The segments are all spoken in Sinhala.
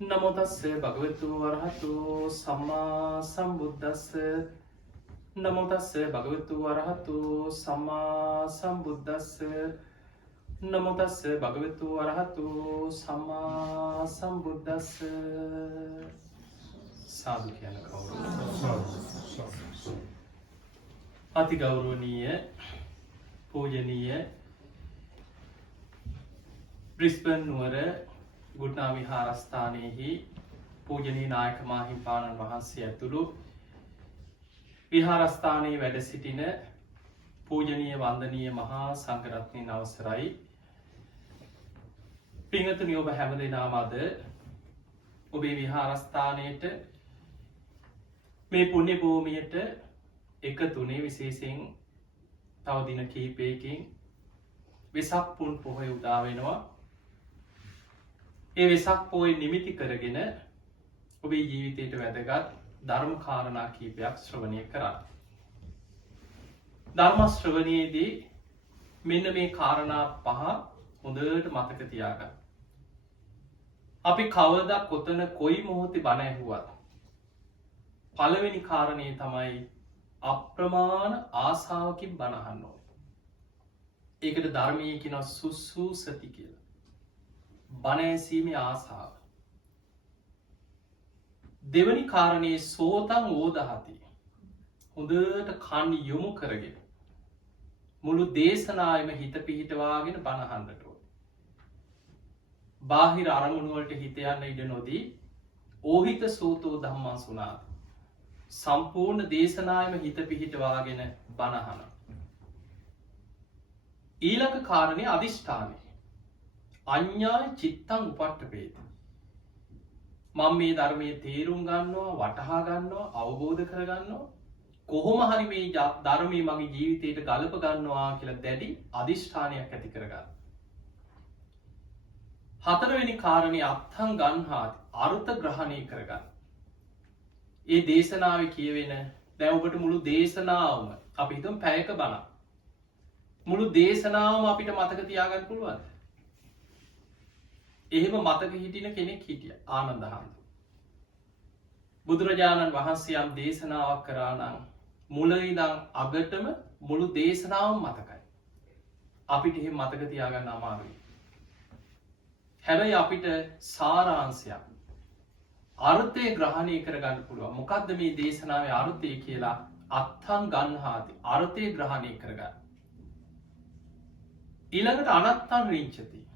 නමෝ තස්ස භගවතු වරහතු සම්මා සම්බුද්දස්ස නමෝ තස්ස භගවතු වරහතු සම්මා සම්බුද්දස්ස නමෝ තස්ස භගවතු වරහතු සම්මා සම්බුද්දස්ස සාදු කියන කවුරුද අති ගෞරවනීය පූජනීය බ්‍රිස්බන් නුවර ගුඩ්නා විහාරස්ථානයෙහි පූජනීය නායක මාහිමිපාණන් වහන්සේ ඇතුළු විහාරස්ථානයේ වැඩ සිටින පූජනීය වන්දනීය මහා සංඝරත්නයන් අවසරයි. පින්වතුනි ඔබ හැමදෙනාම අද ඔබේ විහාරස්ථානයට මේ පුණ්‍ය භූමියට එකතුනේ විශේෂයෙන් තව දින කිහිපයකින් වෙසක් පුන් පොහොය උදා වෙනවා. ඒ වෙසක් පොහොය නිමිති කරගෙන ඔබේ ජීවිතයට වැදගත් ධර්ම කාරණා කීපයක් ශ්‍රවණය කරන්න. ධර්ම ශ්‍රවණයේදී මෙන්න මේ කාරණා පහ හොඳට මතක තියාගන්න. අපි කවදා කොතන කොයි මොහොතේ බණ ඇහුවත් පළවෙනි කාරණේ තමයි අප්‍රමාණ ආසාවකින් බණ අහන්න ඕනේ. ඒකට ධර්මයේ කියනවා සුසුසති කියලා. බණ ඇසීමේ ආසාව. දෙවනි කාරණේ සෝතං ඕදහති. හොඳට කන් යොමු කරගෙන මුළු දේශනාවෙම හිත පිහිටවාගෙන බණ අහන්නට ඕනේ. බාහිර අරමුණු වලට හිත යන්න ඉඩ නොදී ඕහිත සෝතෝ ධම්මං සුනාති. සම්පූර්ණ දේශනාවෙම හිත පිහිටවාගෙන බණ අහන. ඊළඟ කාරණේ අදිෂ්ඨානය. අඤ්ඤාය චිත්තං උපට්ඨපේති. මම මේ ධර්මයේ තේරුම් ගන්නවා, වටහා ගන්නවා, අවබෝධ කර ගන්නවා. කොහොම හරි මේ ධර්මයේ මගේ ජීවිතයට ගලප ගන්නවා කියලා දැඩි අදිෂ්ඨානයක් ඇති කරගන්න. හතරවෙනි කාරණේ අත්ථං ගන්හාති. අර්ථ ග්‍රහණය කරගන්න. ඒ දේශනාවේ කියවෙන දැන් ඔබට මුළු දේශනාවම අපි හිතමු පැයක බණක්. මුළු දේශනාවම අපිට මතක තියාගන්න පුළුවන්ද? එහෙම මතක හිටින කෙනෙක් හිටියා ආනන්ද හාමුදුරුවෝ. බුදුරජාණන් වහන්සේ යම් දේශනාවක් කරා නම් මුල ඉඳන් අගටම මුළු දේශනාවම මතකයි. අපිට එහෙම මතක තියාගන්න අමාරුයි. හැබැයි අපිට සාරාංශයක් අර්ථය ග්‍රහණය කරගන්න පුළුවන්. මොකද්ද මේ දේශනාවේ අර්ථය කියලා අත්ථං ගන්හාති. අර්ථය ග්‍රහණය කරගන්න. ඊළඟට අනත්තං රිංචති.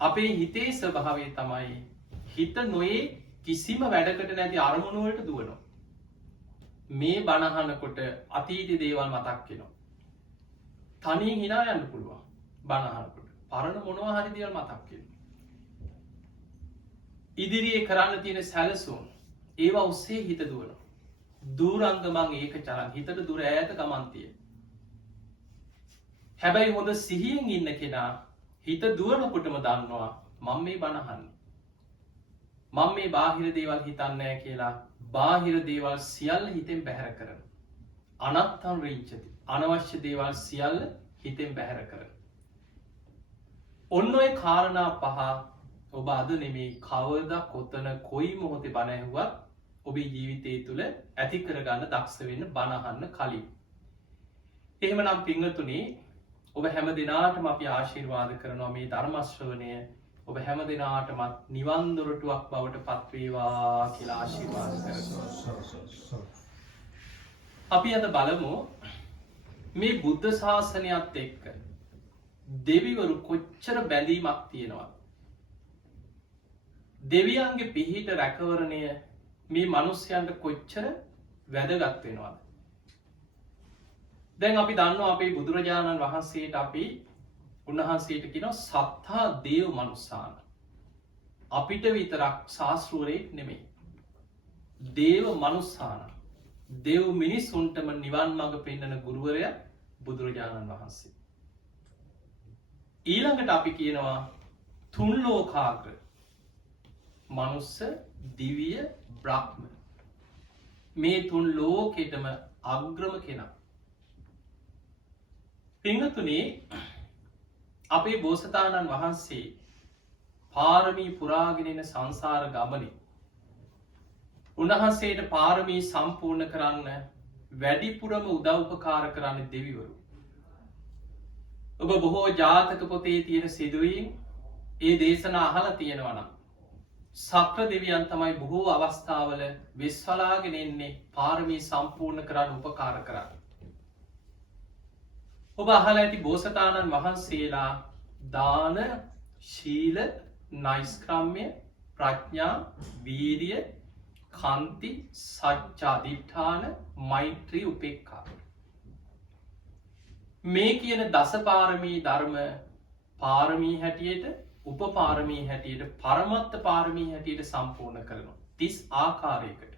අපේ හිතේ ස්වභාවය තමයි හිත නොයේ කිසිම වැඩකට නැති අරමුණු වලට දුවනවා. මේ බණ අහනකොට අතීත දේවල් මතක් වෙනවා. තනියෙන් hina යන්න පුළුවන්. බණ අහනකොට පරණ මොනවා හරි දේවල් මතක් වෙනවා. ඉදිරියේ කරන්න තියෙන සැලසුම් ඒවා ඔස්සේ හිත දුවනවා. දූරංගමං ඒක චරන් හිතට දුර ඈත ගමන් තියෙන. හැබැයි හොඳ සිහියෙන් ඉන්න කෙනා හිත දුවනකොටම දන්නවා මම මේ බණ අහන්නේ. මම මේ බාහිර දේවල් හිතන්නේ නැහැ කියලා බාහිර දේවල් සියල්ල හිතෙන් බැහැර කරන. අනත්තං රිංචති. අනවශ්‍ය දේවල් සියල්ල හිතෙන් බැහැර කරන. ඔන්න ඔය කාරණා පහ ඔබ අද නෙමේ කවදා කොතන කොයි මොහොතේ බණ ඇහුවත් ඔබේ ජීවිතය තුළ ඇති කරගන්න දක්ෂ වෙන්න බණ අහන්න කලින්. එහෙමනම් පින්වතුනි ඔබ හැම දිනාටම අපි ආශිර්වාද කරනවා මේ ධර්ම ශ්‍රවණය ඔබ හැම දිනාටම නිවන් දොරටුවක් බවට පත් වේවා කියලා ආශිර්වාද කරනවා. අපි අද බලමු මේ බුද්ධ ශාසනයත් එක්ක දෙවිවරු කොච්චර බැඳීමක් තියෙනවද? දෙවියන්ගේ පිහිට රැකවරණය මේ මිනිස්යන්ට කොච්චර වැදගත් වෙනවද? දැන් අපි දන්නවා අපේ බුදුරජාණන් වහන්සේට අපි උන්වහන්සේට කියනවා සත්තා දේව මනුස්සාන. අපිට විතරක් ශාස්ත්‍රවරයෙක් නෙමෙයි. දේව මනුස්සාන. දේව මිනිසුන්ටම නිවන් මඟ පෙන්වන ගුරුවරයා බුදුරජාණන් වහන්සේ. ඊළඟට අපි කියනවා තුන් ලෝකාග්‍ර. මනුස්ස, දිව්‍ය, බ්‍රහ්ම. මේ තුන් ලෝකෙටම අග්‍රම කෙනා. පින්වතුනි අපේ බෝසතාණන් වහන්සේ පාරමී පුරාගෙනෙන සංසාර ගමනි. උන්වහන්සේට පාරමී සම්පූර්ණ කරන්න වැඩිපුරම උදව්පකාර කරන්න දෙවිවරු. ඔබ බොහෝ ජාතක පොතේ තියෙන සිදුවීම් ඒ දේශන අහල තියෙනවනම්. සක්‍ර දෙවියන් තමයි බොහෝ අවස්ථාවල විශ්වලාගෙන එන්නේ පාරමී සම්පූර්ණ කරන්න උපකාර කරන්න. ඔබ අහල ඇති බෝසතාණන් වහන්සේලා දාන ශීල නයිස්ක්‍රම්ය ප්‍රඥා වීරිය කන්ති සච්චාධිට්ඨාන මෛත්‍රී උපෙක්ඛා මේ කියන දසපාරමී ධර්ම පාරමී හැටියට උපපාරමී හැටියට පරමත්ත පාරමී හැටියට සම්පූර්ණ කරනවා 30 ආකාරයකට.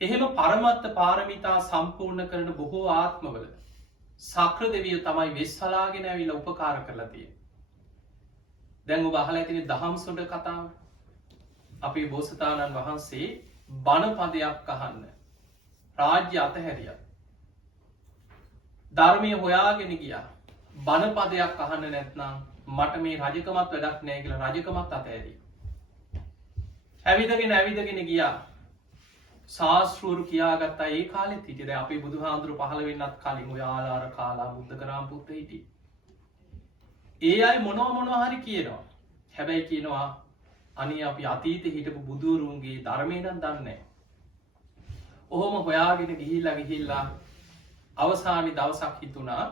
එහෙම පරමත්ත පාරමිතා සම්පූර්ණ කරන බොහෝ ආත්මවල සක්‍ර දෙවිය තමයි වෙස්වලාගෙන ඇවිල්ලා උපකාර කරලා තියෙන්නේ. දැන් ඔබ අහලා ඇතිනේ දහම් සොඬ කතාව. අපේ බෝසතාණන් වහන්සේ බණ පදයක් අහන්න රාජ්‍ය අතහැරියා. ධර්මය හොයාගෙන ගියා. බණ පදයක් අහන්න නැත්නම් මට මේ රජකමත් වැඩක් නැහැ කියලා රජකමත් අතහැරියා. ඇවිදගෙන ගියා. ශාස්ත්‍රවරු කියාගත්තා ඒ කාලෙත් හිටියේ. දැන් අපේ බුදුහාමුදුරු පහළ වෙන්නත් කලින් ඔය ආලාර කාලා බුද්ධ කරාම පුත්ත හිටියේ. ඒ අය මොනවා හරි කියනවා. හැබැයි කියනවා අනේ අපි අතීතේ හිටපු බුදුරුන්ගේ ධර්මය නම් දන්නේ නැහැ. ඔහොම හොයාගෙන ගිහිල්ලා අවසානයේ දවසක් හිතුණා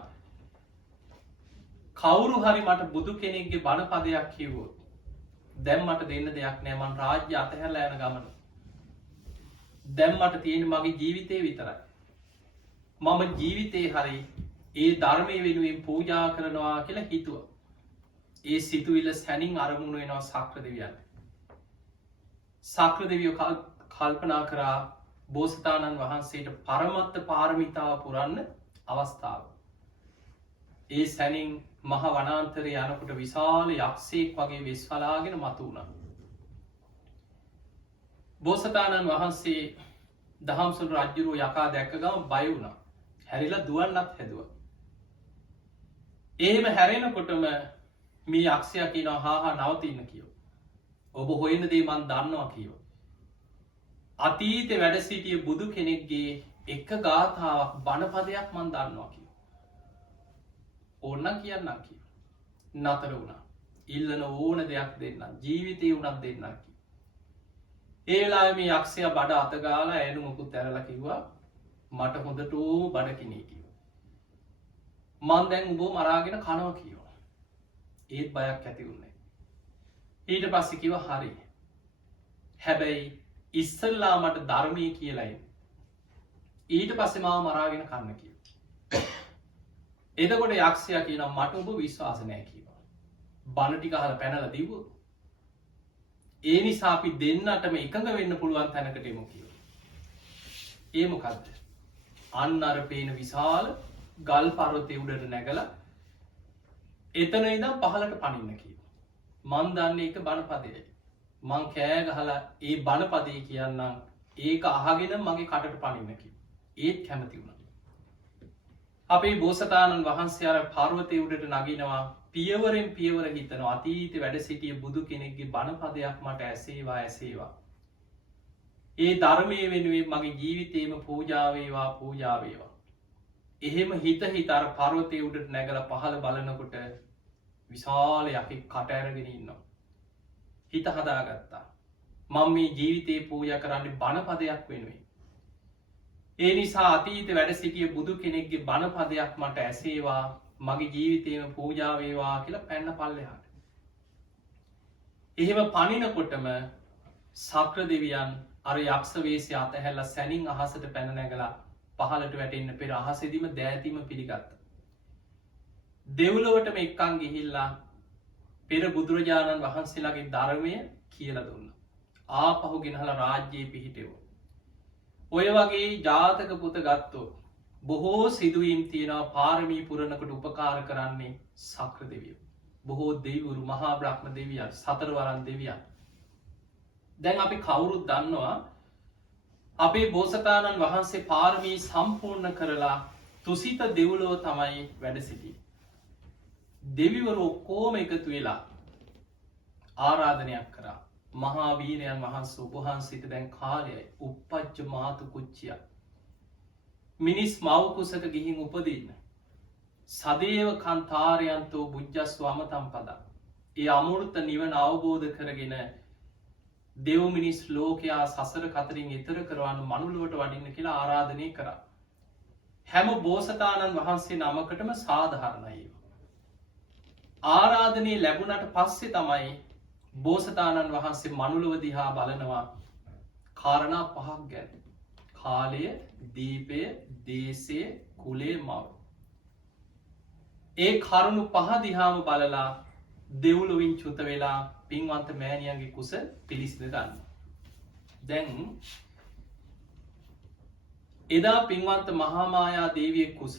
කවුරු හරි මට බුදු කෙනෙක්ගේ බණ පදයක් කිව්වොත් දැන් මට දෙන්න දෙයක් නැහැ. මං රාජ්‍ය අතහැරලා යන ගමන. දැන් මට තියෙන මගේ ජීවිතේ විතරයි. මම ජීවිතේ හරි ඒ ධර්මයේ වෙනුවෙන් පූජා කරනවා කියලා හිතුවා. ඒ සිතුවිල්ල සැනින් අරමුණු වෙනවා සක්‍ර දෙවියන්ට. සක්‍ර දෙවියෝ කල්පනා කරා බෝසතාණන් වහන්සේට පරමත්ත පාරමිතාව පුරන්න අවස්ථාව. ඒ සැනින් මහ වනාන්තරය යනකොට විශාල යක්ෂයෙක් වගේ වෙස්වලාගෙන මතු වුණා. බෝසතාණන් වහන්සේ දහම්සොඬ රජුගේ යකා දැක්ක ගමන් බය වුණා. හැරිලා දුවන්නත් හැදුවා. එහෙම හැරෙනකොටම මේ යක්ෂයා කියනවා හා නවතින්න කියෝ. ඔබ හොයන දේ මන් දන්නවා කියෝ. අතීතේ වැඩ සිටිය බුදු කෙනෙක්ගේ එක ගාථාවක් බණපදයක් මන් දන්නවා කියෝ. ඕන්න කියන්නම් කියෝ. නතර වුණා. ඉල්ලන ඕන දෙයක් දෙන්නම්. ජීවිතේ උනත් දෙන්නම් කියෝ. ඒ වෙලාවේ මේ යක්ෂයා බඩ අත ගාලා ඇනු මුකුත් ඇරලා කිව්වා මට හොඳටම බඩ කිනී කිව්වා. මං දැන් උඹව මරාගෙන කනවා කිව්වා. ඒත් බයක් ඇති වුණේ. ඊට පස්සේ කිව්වා හරි. හැබැයි ඉස්සල්ලා මට ධර්මයේ කියලා එන්න. ඊට පස්සේ මාව මරාගෙන කන්න කිව්වා. එතකොට යක්ෂයා කියනවා මට ඔබ විශ්වාස නැහැ කිව්වා. බණ ටික අහලා පැනලා දිව්වොත් ඒ නිසා අපි දෙන්නටම එකඟ වෙන්න පුළුවන් තැනකට එමු කියලා. ඒ මොකද්ද? අන්න අර පේන විශාල ගල් පර්වතයේ උඩට නැගලා එතන ඉඳන් පහළට පනින්න කිව්වා. මං දන්නේ ඒක බණපදයයි. මං කෑ ගහලා ඒ බණපදේ කියන්නම් ඒක අහගෙන මගේ කටට පනින්න කිව්වා. ඒත් කැමති වුණා. අපේ බෝසතාණන් වහන්සේ අර පර්වතයේ උඩට නගිනවා පියවරෙන් පියවර හිතනවා අතීතේ වැඩ සිටිය බුදු කෙනෙක්ගේ බණපදයක් මට ඇසේවා. ඒ ධර්මයේ වෙනුවෙන් මගේ ජීවිතේම පූජා වේවා. එහෙම හිත අර පර්වතයේ උඩට නැගලා පහළ බලනකොට විශාල යකෙක් කට ඇරගෙන ඉන්නවා. හිත හදාගත්තා. මම මේ ජීවිතේ පූජා කරන්නේ බණපදයක් වෙනුවෙන්. ඒ නිසා අතීතේ වැඩ සිටිය බුදු කෙනෙක්ගේ බණපදයක් මට ඇසේවා. මගේ ජීවිතේම පූජා වේවා කියලා පැන්න පල්ලෙහාට. එහෙම පනිනකොටම සක්‍ර දෙවියන් අර යක්ෂ වේශය අතහැරලා සැනින් අහසට පැන නැගලා පහළට වැටෙන්න පෙර අහසෙදිම දෑතිම පිළිගත්තා. දෙව්ලොවටම එක්කන් ගිහිල්ලා පෙර බුදුරජාණන් වහන්සේලාගේ ධර්මය කියලා දුන්නා. ආපහු ගෙනහලා රාජ්‍යයේ පිහිටෙවුවා. ඔය වගේ ජාතක පුත ගත්තොත් බොහෝ සිදුවීම් තියෙනවා පාරමී පුරනකට උපකාර කරන්නේ සක්‍ර දෙවියෝ. බොහෝ දෙවිවරු මහා බ්‍රහ්ම දෙවියන් සතරවරන් දෙවියන්. දැන් අපි කවුරුත් දන්නවා අපේ බෝසතාණන් වහන්සේ පාරමී සම්පූර්ණ කරලා තුසිත දෙව්ලොව තමයි වැඩ සිටියේ. දෙවිවරු ඔක්කොම එකතු වෙලා ආරාධනයක් කරා. මහා වීරයන් වහන්සේ ඔබ වහන්සේට දැන් කාලයයි උප්පච්ච මාතු කුච්චිය. මිනිස් මව් කුසක ගිහින් උපදින්න. සදේව කන්තාරයන්තෝ බුද්ධස්වාම තම්පදා. ඒ අමෘත නිවන අවබෝධ කරගෙන දෙව් මිනිස් ලෝකයා සසර කතරින් එතර කරවන්න මනුලුවට වඩින්න කියලා ආරාධනය කරා. හැම බෝසතාණන් වහන්සේ නමකටම සාධහරණයි. ආරාධනය ලැබුණට පස්සේ තමයි බෝසතාණන් වහන්සේ මනුලුව දිහා බලනවා කාරණා පහක් ගැන. කාලය, දීපය, දේශය, කුලේ, මව. ඒ කරුණු පහ දිහාම බලලා දෙව්ලොවින් චුත වෙලා පින්වන්ත මෑණියන්ගේ කුස පිළිසිඳ ගන්න. දැන් එදා පින්වන්ත මහාමායා දේවිය කුස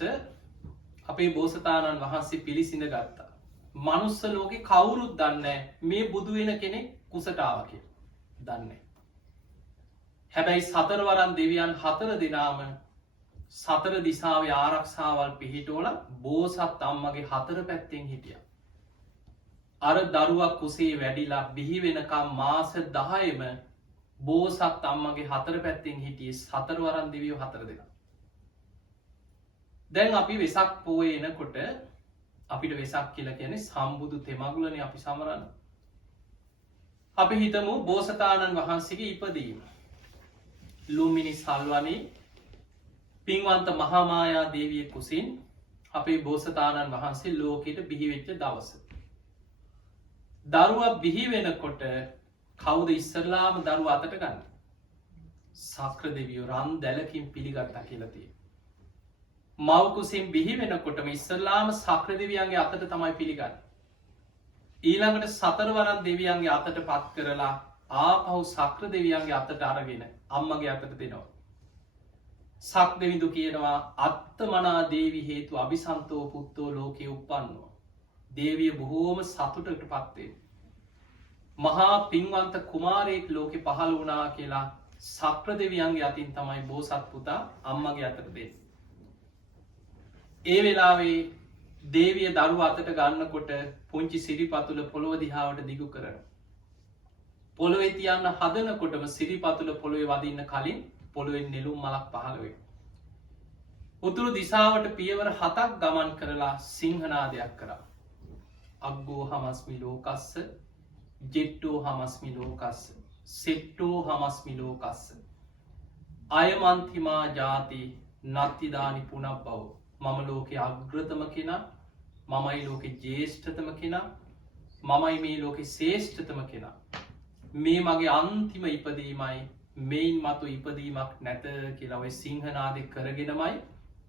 අපේ බෝසතාණන් වහන්සේ පිළිසිඳ ගත්තා. මනුස්ස ලෝකෙ කවුරුත් දන්නේ මේ බුදු වෙන කෙනෙක් කුසට ආවා කියලා. දන්නේ. හැබැයි සතරවරන් දෙවියන් 4 දෙනාම සතර දිසාවේ ආරක්ෂාවල් පිහිටෝලා බෝසත් අම්මගේ 4 පැත්තෙන් හිටියා. අර දරුවක් කුසේ වැඩිලා බිහි වෙනකම් මාස 10ම බෝසත් අම්මගේ 4 පැත්තෙන් හිටියේ සතරවරන් දෙවියෝ 4 දෙනා. දැන් අපි වෙසක් පෝය එනකොට අපිට වෙසක් කියලා කියන්නේ සම්බුදු තෙමගුලනේ අපි සමරන. අපි හිතමු බෝසතාණන් වහන්සේගේ ඉපදීම. ලුම්බිනි සල්වනේ පින්වන්ත මහාමායා දේවිය කුසින් අපේ බෝසතාණන් වහන්සේ ලෝකෙට බිහිවෙච්ච දවස. දරුවා බිහි වෙනකොට කවුද ඉස්සරලාම දරුව අතට ගන්න? සක්‍ර දෙවියෝ රන් දැලකින් පිළිගත්තා කියලා තියෙනවා. මව් කුසින් බිහි වෙනකොටම ඉස්සරලාම සක්‍ර දෙවියන්ගේ අතට තමයි පිළිගන්නේ. ඊළඟට සතරවරන් දෙවියන්ගේ අතට පත් කරලා ආපහු සක්‍ර දෙවියන්ගේ අතට අරගෙන අම්මගේ අතට දෙනවා. සක් දෙවිඳු කියනවා අත්තමනා දේවි හේතු අභිසන්තෝ පුත්තෝ ලෝකයේ උප්පන්නවා. දේවිය බොහෝම සතුටට පත්වේ. මහා පින්වන්ත කුමාරයෙක් ලෝකෙ පහළ වුණා කියලා සක්‍ර දෙවියන්ගේ අතින් තමයි බෝසත් පුතා අම්මගේ අතට දෙන්නේ. ඒ වෙලාවේ දේවිය දරුව අතට ගන්නකොට පුංචි සිරිපතුල පොළොව දිහාවට දිගු කරන. පොළොවේ තියන්න හදනකොටම සිරිපතුල පොළොවේ වදින්න කලින් පොළොවෙන් නෙළුම් මලක් පහළ වේ. උතුරු දිසාවට පියවර 7ක් ගමන් කරලා සිංහනාදයක් කරා. අග්ගෝ හමස්මි ලෝකස්ස, ජෙට්ටෝ හමස්මි ලෝකස්ස, සෙට්ටෝ හමස්මි ලෝකස්ස. අයමන්තිමා ජාති නත්තිදානි පුනබ්බව. මම ලෝකේ අග්‍රතම කෙනා, මමයි ලෝකේ ජේෂ්ඨතම කෙනා, මමයි මේ ලෝකේ ශ්‍රේෂ්ඨතම කෙනා. මේ මගේ අන්තිම ඉපදීමයි, මේන් මතු ඉපදීමක් නැත කියලා ඔය සිංහනාදෙ කරගෙනමයි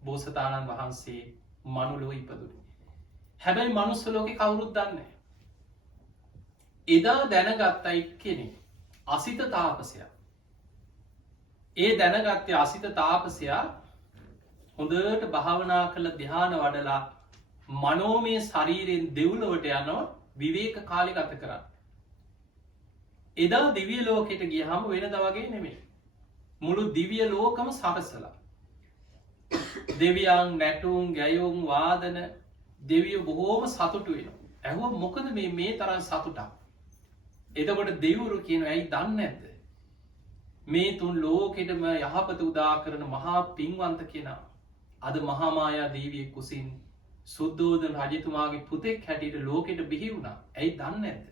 බෝසතාණන් වහන්සේ මනුලොව ඉපදුනේ. හැබැයි මනුස්ස ලෝකේ කවුරුත් දන්නේ. එදා දැනගත්ත එක්කෙනෙක් අසිත තාපසයා. ඒ දැනගත්තේ අසිත තාපසයා හොඳට භාවනා කළ ධ්‍යාන වඩලා මනෝමය ශරීරයෙන් දෙව්ලොවට යනවා විවේක කාලෙ ගත කරන්න. එදා දිවිය ලෝකෙට ගියහම වෙනද වගේ නෙමෙයි. මුළු දිවිය ලෝකම සරසලා. දෙවියන් නැටුම් ගැයුම් වාදන දෙවියෝ බොහෝම සතුටු වෙනවා. ඇහුවා මොකද මේ තරම් සතුටක්? එතකොට දෙවිවරු කියනවා ඇයි දන්නේ නැද්ද? මේ තුන් ලෝකෙටම යහපත උදා කරන මහා පින්වන්ත කෙනා අද මහාමායා දේවිය කුසින් සුද්ධෝදන රජතුමාගේ පුතෙක් හැටියට ලෝකෙට බිහි වුණා. ඇයි දන්නේ නැද්ද?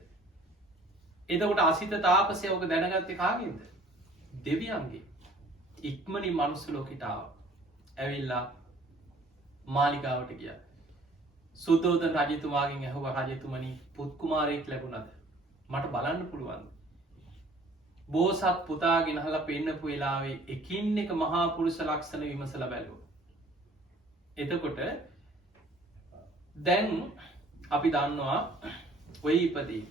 එතකොට අසිත තාපසය ඔක දැනගත්තේ කාගෙන්ද? දෙවියන්ගේ. ඉක්මනින් මනුස්ස ලෝකෙට ආවා. ඇවිල්ලා මාලිගාවට ගියා. සුද්ධෝදන රජතුමාගෙන් ඇහුවා රජතුමනි පුත් කුමාරයෙක් ලැබුණාද? මට බලන්න පුළුවන්ද? බෝසත් පුතා ගෙනහලා පෙන්නපු වෙලාවේ එකින් එක මහා පුරුෂ ලක්ෂණ විමසලා බැලුවා. එතකොට දැන් අපි දන්නවා ඔය ඉපදී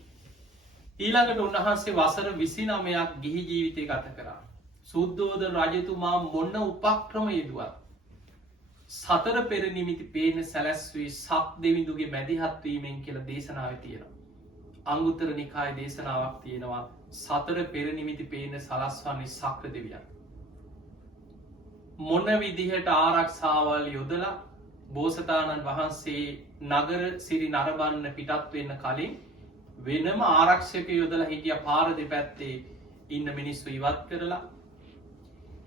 ඊළඟට උන්වහන්සේ වසර 29ක් ගිහි ජීවිතය ගත කරා. සුද්ධෝදන රජතුමා මොන උපක්‍රම යෙදුවත් සතර පෙර නිමිති පේන සැලැස්වී සක් දෙවිඳුගේ මැදිහත් වීමෙන් කියලා දේශනාවේ තියෙනවා. අංගුත්තර නිකායේ දේශනාවක් තියෙනවා සතර පෙර නිමිති පේන සලස්වන්නේ සක්‍ර දෙවියන්. මොන විදිහට ආරක්ෂාවල් යොදලා බෝසතාණන් වහන්සේ නගර සිරි නරඹන්න පිටත් වෙන්න කලින් වෙනම ආරක්ෂක යොදලා හිටිය පාර දෙපැත්තේ ඉන්න මිනිස්සු ඉවත් කරලා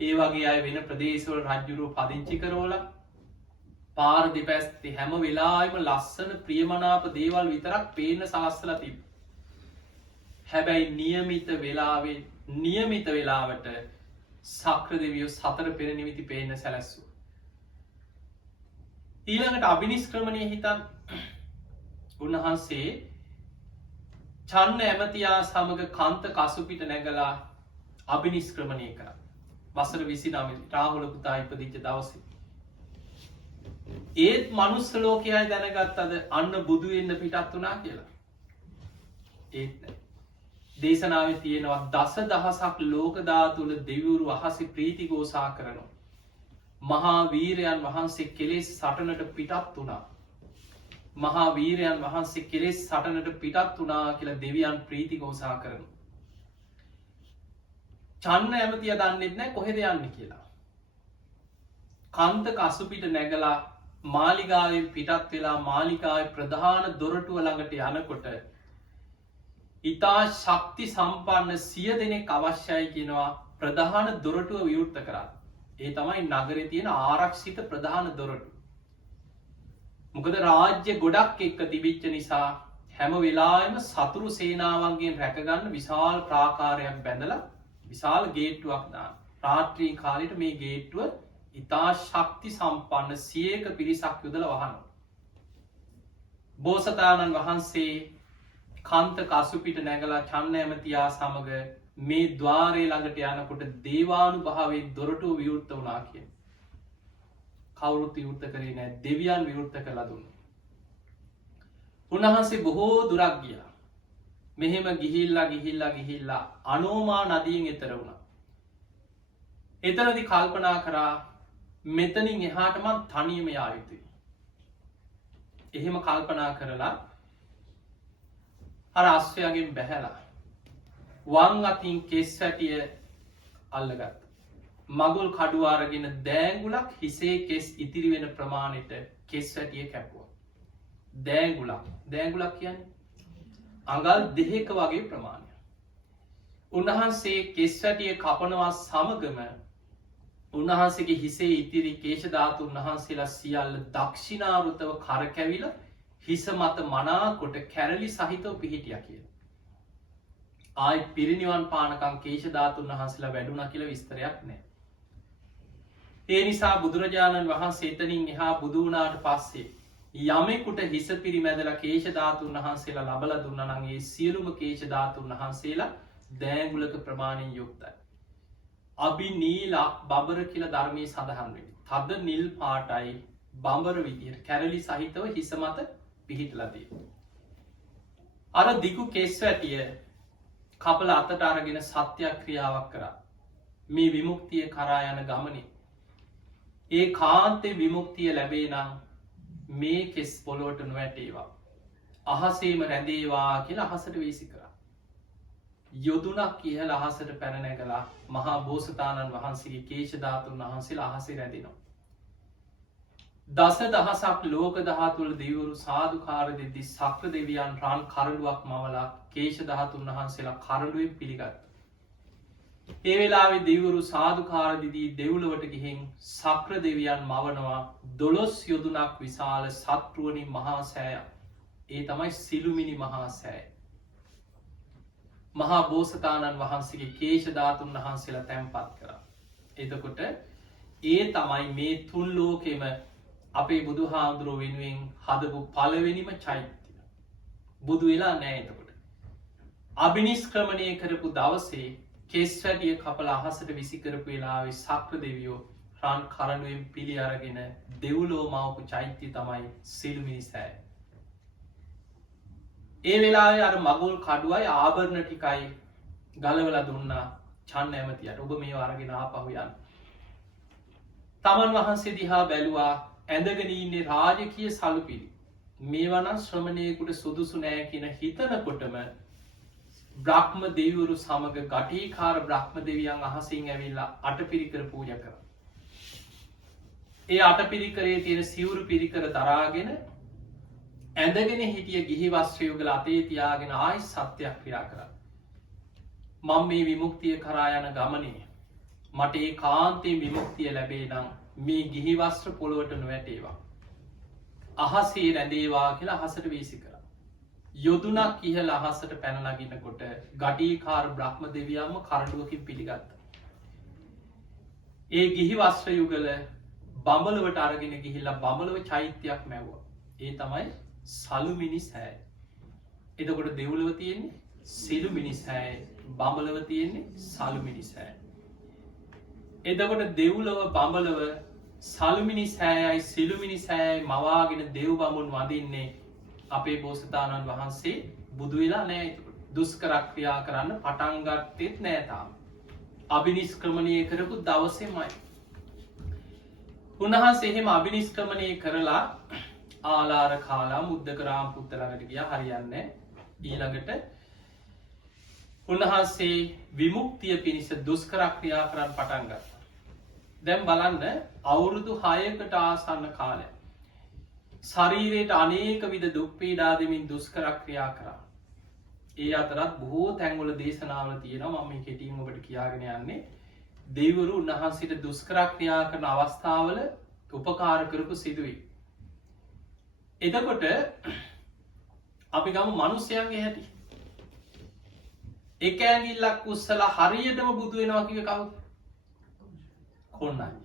ඒ වගේ අය වෙන ප්‍රදේශවල රජ්ජුරුව පදිංචි කරවලා පාර දෙපැස්ති හැම වෙලාම ලස්සන ප්‍රියමනාප දේවල් විතරක් පේන සලස්සලා තිබ. හැබැයි නියමිත වෙලාවට සක්‍ර දෙවියෝ සතර පෙර නිමිති පේන සැලැස්සු. ඊළඟට අභිනිස්ක්‍රමණය හිතන් උන්වහන්සේ චන්න ඇමතියා සමඟ කන්ත කසුපිට නැගලා අභිනිස්ක්‍රමණය කර වසර 29 රාහුල පුතා ඉපදිච්ච දවසේ. ඒත් මනුස්ස ලෝකයයි දැනගත්තද අන්න බුදු වෙන්න පිටත් වුණා කියලා. ඒත් දේශනාවේ තියෙනවා දස දහසක් ලෝක ධාතුල දෙවිවරු අහසේ ප්‍රීති ഘോഷා කරනවා. මහා වීරයන් වහන්සේ කෙලෙස් සටනට පිටත් වුණා. මහා වීරයන් වහන්සේ කෙලෙස් සටනට පිටත් වුණා කියලා දෙවියන් ප්‍රීති ഘോഷා කරනවා. චන්න ඇමතිය දන්නෙත් නැහැ කොහෙද යන්නේ කියලා. කන්ත කසුපිට නැගලා මාලිගාවෙන් පිටත් වෙලා මාලිගාවේ ප්‍රධාන දොරටුව ළඟට යනකොට ඉතා ශක්ති සම්පන්න 100 දෙනෙක් අවශ්‍යයි කියනවා ප්‍රධාන දොරටුව විවෘත කරන්න. ඒ තමයි නගරේ තියෙන ආරක්ෂිත ප්‍රධාන දොරටුව. මොකද රාජ්‍ය ගොඩක් එක්ක තිබිච්ච නිසා හැම වෙලාවෙම සතුරු සේනාවන්ගෙන් රැකගන්න විශාල ප්‍රාකාරයක් බැඳලා විශාල ගේට්ටුවක් දාන්න. රාත්‍රී කාලෙට මේ ගේට්ටුව ඉතා ශක්ති සම්පන්න 100ක පිරිසක් යොදලා වහනවා. බෝසතාණන් වහන්සේ කන්ත කසුපිට නැගලා චන්න ඇමතියා සමග මේ ద్వාරය ළඟට යනකොට දේවානුභාවයෙන් දොරටුව විවෘත වුණා කියන. කවුරුත් විවෘත කරේ නැහැ. දෙවියන් විවෘත කළා දුන්නා. උන්වහන්සේ බොහෝ දුරක් ගියා. මෙහෙම ගිහිල්ලා අනෝමා නදියෙන් එතර වුණා. එතනදී කල්පනා කරා මෙතනින් එහාට මං තනියම යා යුතුයි. එහෙම කල්පනා කරලා අර අශ්වයාගෙන් බැහැලා වම් අතින් කෙස් වැටිය අල්ලගත්තා. මගුල් කඩුව අරගෙන දෑංගුලක් හිසේ කෙස් ඉතිරි වෙන ප්‍රමාණයට කෙස් වැටිය කැපුවා. දෑංගුලක් කියන්නේ අඟල් 2ක වගේ ප්‍රමාණයක්. උන්වහන්සේ කෙස් වැටිය කපනවා සමගම උන්වහන්සේගේ හිසේ ඉතිරි කේශ ධාතුන් වහන්සේලා සියල්ල දක්ෂිනාවෘතව කරකැවිලා හිස මත මනාකොට කැරලි සහිතව පිහිටියා කියලා. ආයි පිරිනිවන් පානකම් කේශ ධාතුන් වහන්සේලා වැඩුණා කියලා විස්තරයක් නැහැ. ඒ නිසා බුදුරජාණන් වහන්සේ එතනින් එහා බුදු වුණාට පස්සේ යමෙකුට හිස පිරිමැදලා කේශ ධාතුන් වහන්සේලා ලබලා දුන්නා නම් ඒ සියලුම කේශ ධාතුන් වහන්සේලා දෑඟුලක ප්‍රමාණයෙන් යුක්තයි. අබිනීල බඹර කියලා ධර්මයේ සඳහන් වෙන්නේ. තද නිල් පාටයි බඹර විදියට කැරලි සහිතව හිස මත පිහිටලා තියෙනවා. අර දිගු කෙස් වැටිය කපල අතට අරගෙන සත්‍යක්‍රියාවක් කරා. මේ විමුක්තිය කරා යන ගමනේ ඒ කාන්තේ විමුක්තිය ලැබේ නම් මේ කෙස් පොළොවට නොවැටේවා. අහසේම රැඳේවා කියලා අහසට වීසි කරා. යොදුනක් ඉහළ අහසට පැන නැගලා මහා බෝසතාණන් වහන්සේගේ කේශ ධාතුන් වහන්සේලා අහසේ රැඳෙනවා. දස දහසක් ලෝක ධාතුවල දෙවිවරු සාදුකාර දෙද්දී සක්‍ර දෙවියන් රන් කරඬුවක් මවලා කේශ ධාතුන් වහන්සේලා කරඬුවෙන් පිළිගත්තා. ඒ වෙලාවේ දෙවිවරු සාදුකාර දෙදී දෙව්ලොවට ගිහින් සක්‍ර දෙවියන් මවනවා 12 යොදුනක් විශාල සත්රුවනි මහා සෑය. ඒ තමයි සිළුමිණි මහා සෑය. මහා බෝසතාණන් වහන්සේගේ කේශ ධාතුන් වහන්සේලා තැන්පත් කරා. එතකොට ඒ තමයි මේ තුන් ලෝකෙම අපේ බුදුහාමුදුරුවෝ වෙනුවෙන් හදපු පළවෙනිම චෛත්‍යය. බුදු වෙලා නැහැ එතකොට. අභිනිෂ්ක්‍රමණය කරපු දවසේ කෙස් වැටිය කපලා අහසට විසි කරපු වෙලාවේ සක්‍ර දෙවියෝ රන් කරඬුවෙන් පිළි අරගෙන දෙව්ලොව මවපු චෛත්‍යය තමයි සිළුමිණි සෑය. ඒ වෙලාවේ අර මගුල් කඩුවයි ආභරණ ටිකයි ගලවලා දුන්නා චන්න ඇමතියට. ඔබ මේව අරගෙන ආපහු යන්න. තමන් වහන්සේ දිහා බැලුවා ඇඳගෙන ඉන්නේ රාජකීය සළුපිලි. මේවා නම් ශ්‍රමණයෙකුට සුදුසු නෑ කියන හිතනකොටම බ්‍රහ්ම දෙවිවරු සමග ගටීකාර බ්‍රහ්ම දෙවියන් අහසින් ඇවිල්ලා අටපිරිකර පූජා කරා. ඒ අටපිරිකරේ තියෙන සිවුරු පිරිකර දරාගෙන ඇඳගෙන හිටිය ගිහි වස්ත්‍රය යුගල අතේ තියාගෙන ආයි සත්‍යයක් ක්‍රියා කරා. මම මේ විමුක්තිය කරා යන ගමනේ මට ඒ කාන්තයෙන් විමුක්තිය ලැබේ නම් මේ ගිහි වස්ත්‍ර පොළොවට නොවැටේවා. අහසේ රැඳේවා කියලා අහසට වීසි කරා. යොදුනක් ඉහළ අහසට පැන නගිනකොට ගටිකාර බ්‍රහ්ම දෙවියන්ම කරඬුවකින් පිළිගත්තා. ඒ ගිහි වස්ත්‍ර යුගල බඹලවට අරගෙන ගිහිල්ලා බඹලව චෛත්‍යයක් මැව්වා. ඒ තමයි සලු මිනිස් හැය. එතකොට දෙව්ලොව තියෙන්නේ සිළු මිනිස් හැය, බඹලව තියෙන්නේ සලු මිනිස් හැය. එතකොට දෙව්ලොව බඹලව සලු මිනිස් හැයයි සිළු මිනිස් හැයයි මවාගෙන දෙව් බඹුන් වඳින්නේ අපේ බෝසතාණන් වහන්සේ බුදු වෙලා නෑ. දුෂ්කරක්‍රියා කරන්න පටන් ගත්තෙත් නෑ තාම. අභිනිෂ්ක්‍රමණය කරපු දවසේමයි. උන්වහන්සේ එහෙම අභිනිෂ්ක්‍රමණය කරලා ආලාර කාලා මුද්දකරාම පුත්ත ළඟට ගියා. හරියන්නේ ඊළඟට උන්වහන්සේ විමුක්තිය පිණිස දුෂ්කරක්‍රියා කරන්න පටන් ගත්තා. දැන් බලන්න අවුරුදු 6කට ආසන්න කාලයක් ශරීරයට අනේක විද දුක් පීඩා දෙමින් දුෂ්කරක්‍රියා කරා. ඒ අතරත් බොහෝ තැන්වල දේශනාවල තියෙනවා. මම මේ කෙටියෙන් ඔබට කියාගෙන යන්නේ දෙවිවරු උන්වහන්සේට දුෂ්කරක්‍රියා කරන අවස්ථාවල උපකාර කරපු සිදුවී. එතකොට අපි ගමු මිනිස්යන්ගේ හැටි. එක ඇඟිල්ලක් උස්සලා හරියටම බුදු වෙනවා කිව්වේ කවුද? කොණ්ණඤ්ඤ.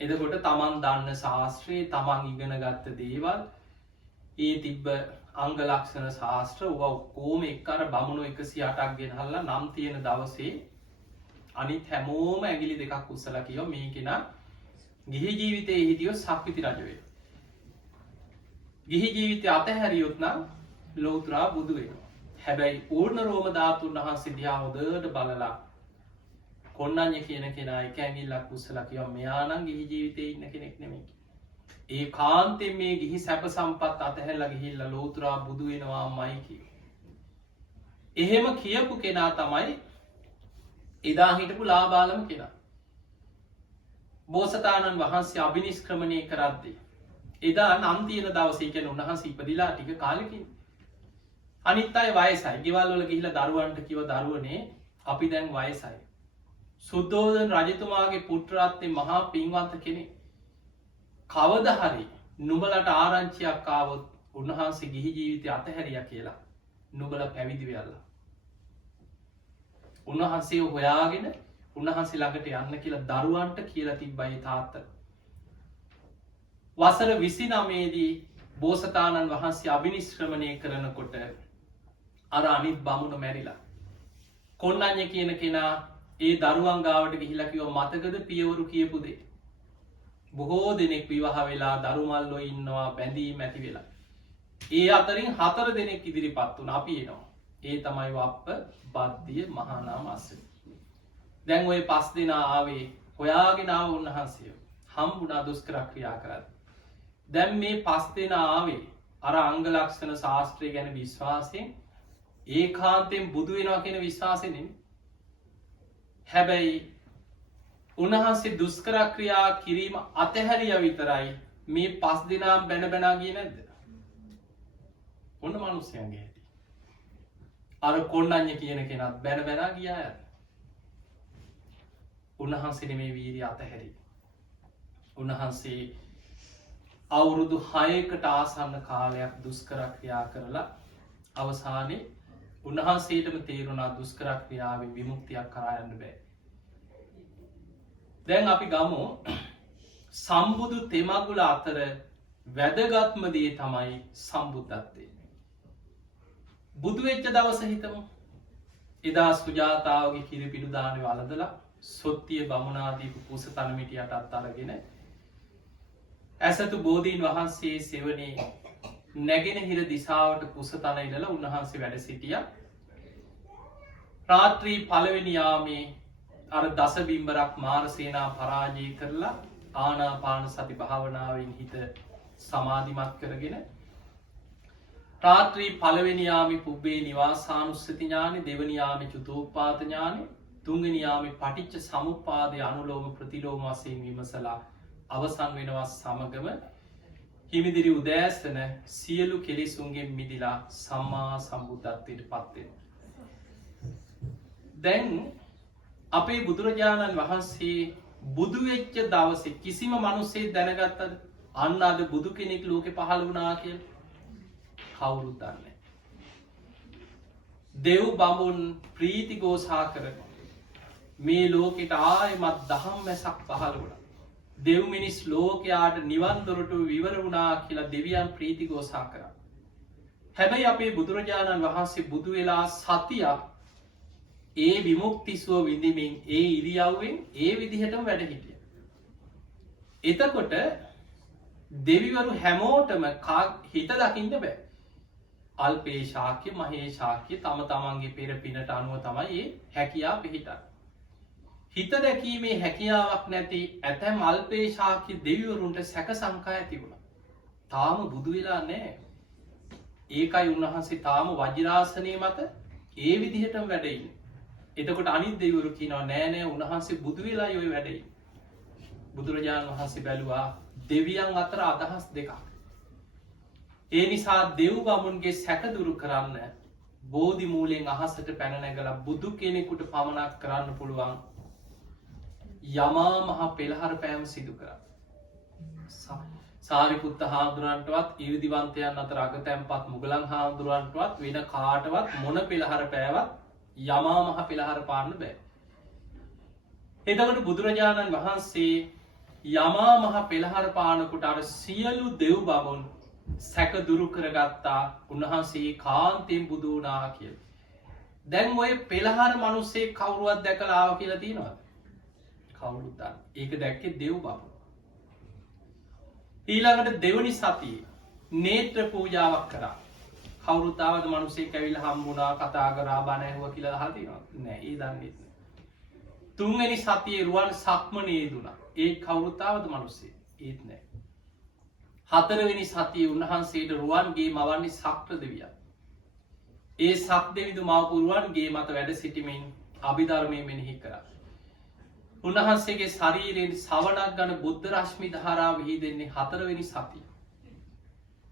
එතකොට තමන් දන්න ශාස්ත්‍රයේ තමන් ඉගෙන ගත්ත දේවල් ඒ තිබ්බ අංග ලක්ෂණ ශාස්ත්‍ර ඔක්කොම එක්කර බමුණු 108ක් ගෙනහල්ලා නම් තියෙන දවසේ අනිත් හැමෝම ඇඟිලි දෙකක් උස්සලා කියව මේ කෙනා ගිහි ජීවිතයේ හිටියොත් සක්විති රජ වෙනවා. ගිහි ජීවිතය අතහැරියොත් නම් ලෞතර බුදු වෙනවා. හැබැයි පූර්ණ රෝම ධාතුන් වහන්සේ දිහා හොඳට බලලා කොණ්ණඤ්ඤ කියන කෙනා එක ඇඟිල්ලක් උස්සලා කියව මෙයා නම් ගිහි ජීවිතේ ඉන්න කෙනෙක් නෙමෙයි. ඒ කාන්තෙන් මේ ගිහි සැප සම්පත් අතහැරලා ගිහිල්ලා ලෞතර බුදු වෙනවාමයි කිව්වේ. එහෙම කියපු කෙනා තමයි එදා හිටපු ලාබාලම කෙනා. බෝසතාණන් වහන්සේ අභිනිෂ්ක්‍රමණය කරද්දී එදා නම් තියෙන දවසේ කියන්නේ උන්වහන්සේ ඉපදිලා ටික කාලෙකින් අනිත් අය වයසයි. ගෙවල් වල ගිහිල්ලා දරුවන්ට කිව්ව දරුවනේ අපි දැන් වයසයි. සුද්ධෝදන රජතුමාගේ පුත්‍රාත්මේ මහා පින්වන්ත කෙනෙක්. කවදා හරි නුඹලට ආරංචියක් ආවොත් උන්වහන්සේ ගිහි ජීවිතය අතහැරියා කියලා නුඹලා පැවිදි වෙයල්ලා. උන්වහන්සේ හොයාගෙන උන්වහන්සේ ළඟට යන්න කියලා දරුවන්ට කියලා තිබ්බයි තාත්තා. වසර 29 දී බෝසතාණන් වහන්සේ අභිනිෂ්ක්‍රමණය කරනකොට අර අනිත් බමුණ මැරිලා. කොණ්ණඤ්ඤ කියන කෙනා ඒ දරුවන් ගාවට ගිහිල්ලා කිව්වා මතකද පියවරු කියපු දේ. බොහෝ දෙනෙක් විවාහ වෙලා දරුමල්ලෝ ඉන්නවා බැඳීම් ඇති වෙලා. ඒ අතරින් 4 දෙනෙක් ඉදිරිපත් වුණා අපි එනවා. ඒ තමයි වප්ප බද්දිය මහානාම අස්සෙ. දැන් ওই 5 දෙනා ආවේ හොයාගෙන ආව උන්වහන්සේ. හම්බුණා දුෂ්කරක්‍රියා කරද්දී. දැන් මේ 5 දෙනා ආවේ අර අංග ලක්ෂණ ශාස්ත්‍රය ගැන විශ්වාසයෙන් ඒකාන්තයෙන් බුදු වෙනවා කියන විශ්වාසයෙන් නෙමෙයි. හැබැයි උන්වහන්සේ දුෂ්කරක්‍රියා කිරීම අතහැරියා විතරයි මේ 5 දෙනා බැන බැනා ගියේ නැද්ද? ඔන්න මිනිස්යන්ගේ හැටි. අර කොණ්ණඤ්ඤ කියන කෙනත් බැන බැනා ගියා යත්. උන්වහන්සේ නෙමේ වීරිය අතහැරි. උන්වහන්සේ අවුරුදු 6කට ආසන්න කාලයක් දුෂ්කරක්‍රියා කරලා අවසානයේ උන්වහන්සේටම තේරුණා දුෂ්කරක්‍රියාවෙන් විමුක්තියක් කරා යන්න බෑ. දැන් අපි ගමු සම්බුදු තෙමගුල අතර වැදගත්ම දේ තමයි සම්බුද්ධත්වය. බුදු වෙච්ච දවස හිතමු. එදා සුජාතාවගේ කිරිපිඩු දානේ වළඳලා සොත්තිය බමුණාදී කුස තනමිටියටත් අරගෙන ඇසතු බෝධීන් වහන්සේ සෙවණේ නැගෙනහිර දිසාවට කුස තන ඉඳලා උන්වහන්සේ වැඩ සිටියා. රාත්‍රී පළවෙනි යාමේ අර දස බිම්බරක් මාරසේනා පරාජය කරලා ආනාපාන සති භාවනාවෙන් හිත සමාධිමත් කරගෙන රාත්‍රී පළවෙනි යාමේ පුබ්බේ නිවාසානුස්සති ඥානෙ, දෙවෙනි යාමේ චතුෝපපාත ඥානෙ, තුන්වෙනි යාමේ පටිච්ච සමුප්පාදේ අනුලෝම ප්‍රතිලෝම වශයෙන් විමසලා අවසන් වෙනවා සමගම හිමිදිරි උදෑසන සියලු කෙලෙසුන්ගෙන් මිදිලා සම්මා සම්බුද්ධත්වයට පත්වෙන. දැන් අපේ බුදුරජාණන් වහන්සේ බුදුවෙච්ච දවස කිසිම මනුස්සේ දැනගත්තද අන්න අද බුදු කෙනෙක් ලෝකෙ පහළ වුණා කියල කවුරුත් දන්නේ. දෙව් බඹුන් ප්‍රීති ගෝසා කරන මේ ලෝකෙට ආයමත් දහම් මැසක් පහළ වුණ. දෙව් මිනිස් ලෝකයාට නිවන්දොරට විවර වුණා කියලා දෙවියන් ප්‍රීති ගෝසා කර. හැබැයි අපේ බුදුරජාණන් වහන්සේ බුදු වෙලා සතියක් ඒ විමුක්තිස්ව විඳමින් ඒ ඉරියව්වෙන් ඒ විදිහටම වැඩ හිටිය. එතකොට දෙවිවරු හැමෝටම හිත දකින්න බෑ. අල්පේ ශාක්‍ය මහේ ශාක්‍ය තම තමන්ගේ පෙර පිනට අනුව තමයි ඒ හැකියා පිහිටන්. හිත දැකීමේ හැකියාවක් නැති ඇතැම් අල්පේ ශාක්‍ය දෙවිවරුන්ට සැක සංකා ඇති වුණ. තාම බුදු වෙලා නෑ. ඒකයි උන්වහන්සේ තාම වජිරාසනය මත ඒ විදිහටම වැඩයින්න. එතකොට අනිත් දෙවරු කියනවා නෑනෑ උන්වහන්සේ බුදු වෙලා යොයි වැඩයි. බුදුරජාණන් වහන්සේ බැලුවා දෙවියන් අතර අදහස් දෙකක්. ඒ නිසා දෙව් බමුන්ගේ සැකදුරු කරන්න බෝධි මූලෙන් අහසට පැනනැගල බුදු කෙනෙකුට පමණක් කරන්න පුළුවන් යමා මහා පෙළහර පෑම සිදු කර. සාරිපුත්ත හාදුරන්ටවත් ඉරිදිවන්තයන් අතර අග තැන්පත් මුගලන් හාදුරුවන්ටවත් වෙන කාටවත් මොන පෙළහර පෑවත් යමා මහ පෙළහර පාන්න බෑ. එතකට බුදුරජාණන් වහන්සේ යමා මහ පෙළහර පානකොට අර සියලු දෙව් බබුන් සැක දුරු කරගත්තා උන්වහන්සේ කාන්තයෙන් බුදුනා කියල. දැන් ඔය පෙළහර මනුස්සේ කවුරුවත් දැකලාව කියලා තියෙනවාද කවුරුත්තන් ඒක දැක්කේ දෙව් බබු. ඊළඟට දෙවනි සතිය නේත්‍ර පූජාවක් කරා කවුරුත්තාවද මනුසේ කැවිල් හම්බුණා කතා කරා බණැහුව කියලා හතිනවා නෑ ඒ දන්නෙත්. තුන්ගනි සතියේ රුවන් සක්මනේ දුනා ඒ කවුරුත්තාවද මනුස්සේ ඒත් නෑ. හතරවෙනි සතිය උන්වහන්සේට රුවන්ගේ මවන්නේ සක්‍ර දෙවිය. ඒ සක් දෙවිදු මවපුරුවන්ගේ මත වැඩ සිටිමින් අභිධර්මය මෙනෙහි කරා. උන්වහන්සේගේ ශරීරයෙන් සවනක් ගන බුද්ධ රශ්මි දහරා විහිදෙන්නේ හතරවෙනි සතිය.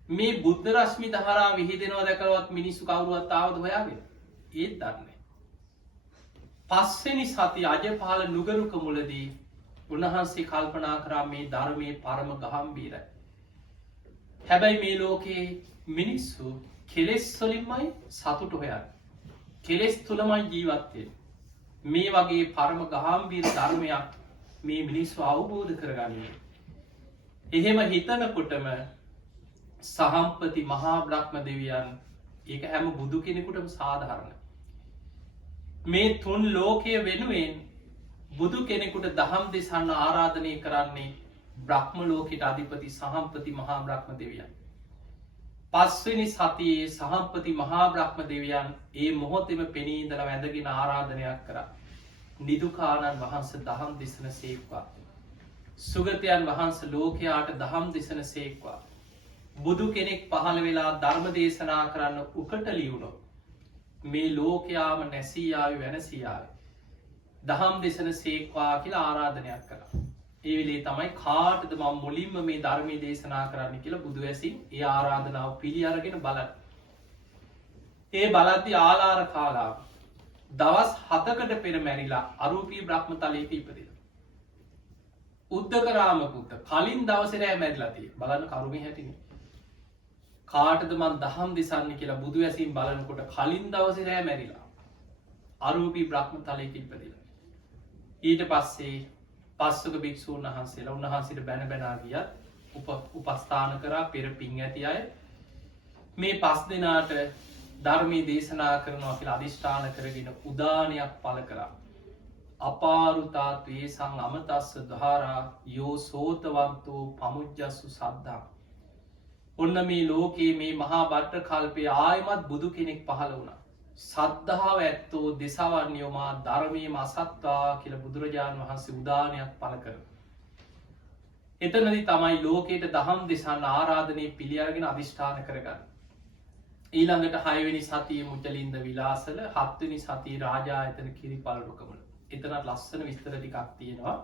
මේ බුද්ධ රශ්මි දහරා විහිදෙනවා දැකලවත් මිනිස්සු කවුරුවත් ආවද හොයාගෙන ඒත් දන්නේ. පස්වෙනි සති අජපාල නුගරුක මුලදී උන්වහන්සේ කල්පනා කරා මේ ධර්මයේ පරම ගහම්බීරයි. හැබැයි මේ ලෝකයේ මිනිස්සු කෙලෙස් වලින්මයි සතුට හොයන්. කෙලෙස් තුළමයි ජීවත්වය. මේ වගේ පරම ගහම්බීර ධර්මයක් මේ මිනිස්සු අවබෝධ කරගන්නේ. එහෙම හිතනකොටම සහම්පති මහා බ්‍රහ්ම දෙවියන් ඒක හැම බුදු කෙනෙකුටම සාධහරණ. මේ තුන් ලෝකය වෙනුවෙන් බුදු කෙනෙකුට දහම් දෙසන්න ආරාධනය කරන්නේ බ්‍රහ්ම ලෝකෙට අධිපති සහම්පති මහා බ්‍රහ්ම දෙවියන්. පස්වෙනි සතියේ සහම්පති මහා බ්‍රහ්ම දෙවියන් ඒ මොහොතෙම පෙනීදල වැඳගෙන ආරාධනයක් කර. නිදුකානන් වහන්ස දහම් දෙසන සේක්වා. සුගතයන් වහන්ස ලෝකයාට දහම් දෙසන සේක්වා. බුදු කෙනෙක් පහළ වෙලා ධර්ම දේශනා කරන්න උකට ලියුණො. මේ ලෝකයාම නැසීයාව වෙනසියාව. දහම් දෙසන සේක්වා කියලා ආරාධනයක් කර. ඒවිලේ තමයි කාටද මං මුලින්ම මේ ධර්මය දේශනා කරන්න කියලා බුදු ඇසින් ඒ ආරාධනාව පිළි අරගෙන බලන්න. ඒ බලද්දි ආලාර කාලාව දවස් 7කට පෙර මැරිලා අරූපී බ්‍රහ්ම තලයක ඉපදිලා. උද්දකරාම පුත්ත කලින් දවසේ රෑ මැරිලා තියෙන්නේ. බලන්න කරුමේ හැටිනේ. කාටද මං දහම් දෙසන්න කියලා බුදු ඇසින් බලනකොට කලින් දවසේ රෑ මැරිලා. අරූපී බ්‍රහ්ම තලයක ඉපදිලා. ඊට පස්සේ පස්සක භික්ෂූන් වහන්සේලා උන්වහන්සේට බැන බැනා ගියත් උපස්ථාන කරා පෙර පින් ඇති අය මේ 5 දෙනාට ධර්මයේ දේශනා කරනවා කියලා අදිෂ්ඨාන කරගෙන උදානයක් පළ කරා. අපාරුතා ත්වේසං අමතස්ස ධාරා යෝ සෝතවන්තෝ පමුජ්ජස්සු සද්ධා. ඔන්න මේ ලෝකයේ මේ මහා බට්ට කල්පයේ ආයමත් බුදු කෙනෙක් පහළ වුණා. සද්ධාව ඇත්තෝ දෙසවන්යෝමා ධර්මයම අසත්තා කියල බුදුරජාණන් වහන්සේ උදානයක් පල කර. එතනදි තමයි ලෝකයට දහම් දෙසන්න ආරාධනය පිළියරගෙන අධිෂ්ඨාන කරගන්න. ඊළඟට 6 වෙනි සතිය මුචලින්ද විලාසල 7 වෙනි සතිය රාජා එතන කිරි පලරුකමල එතනත් ලස්සන විස්තර ටිකක් තියෙනවා.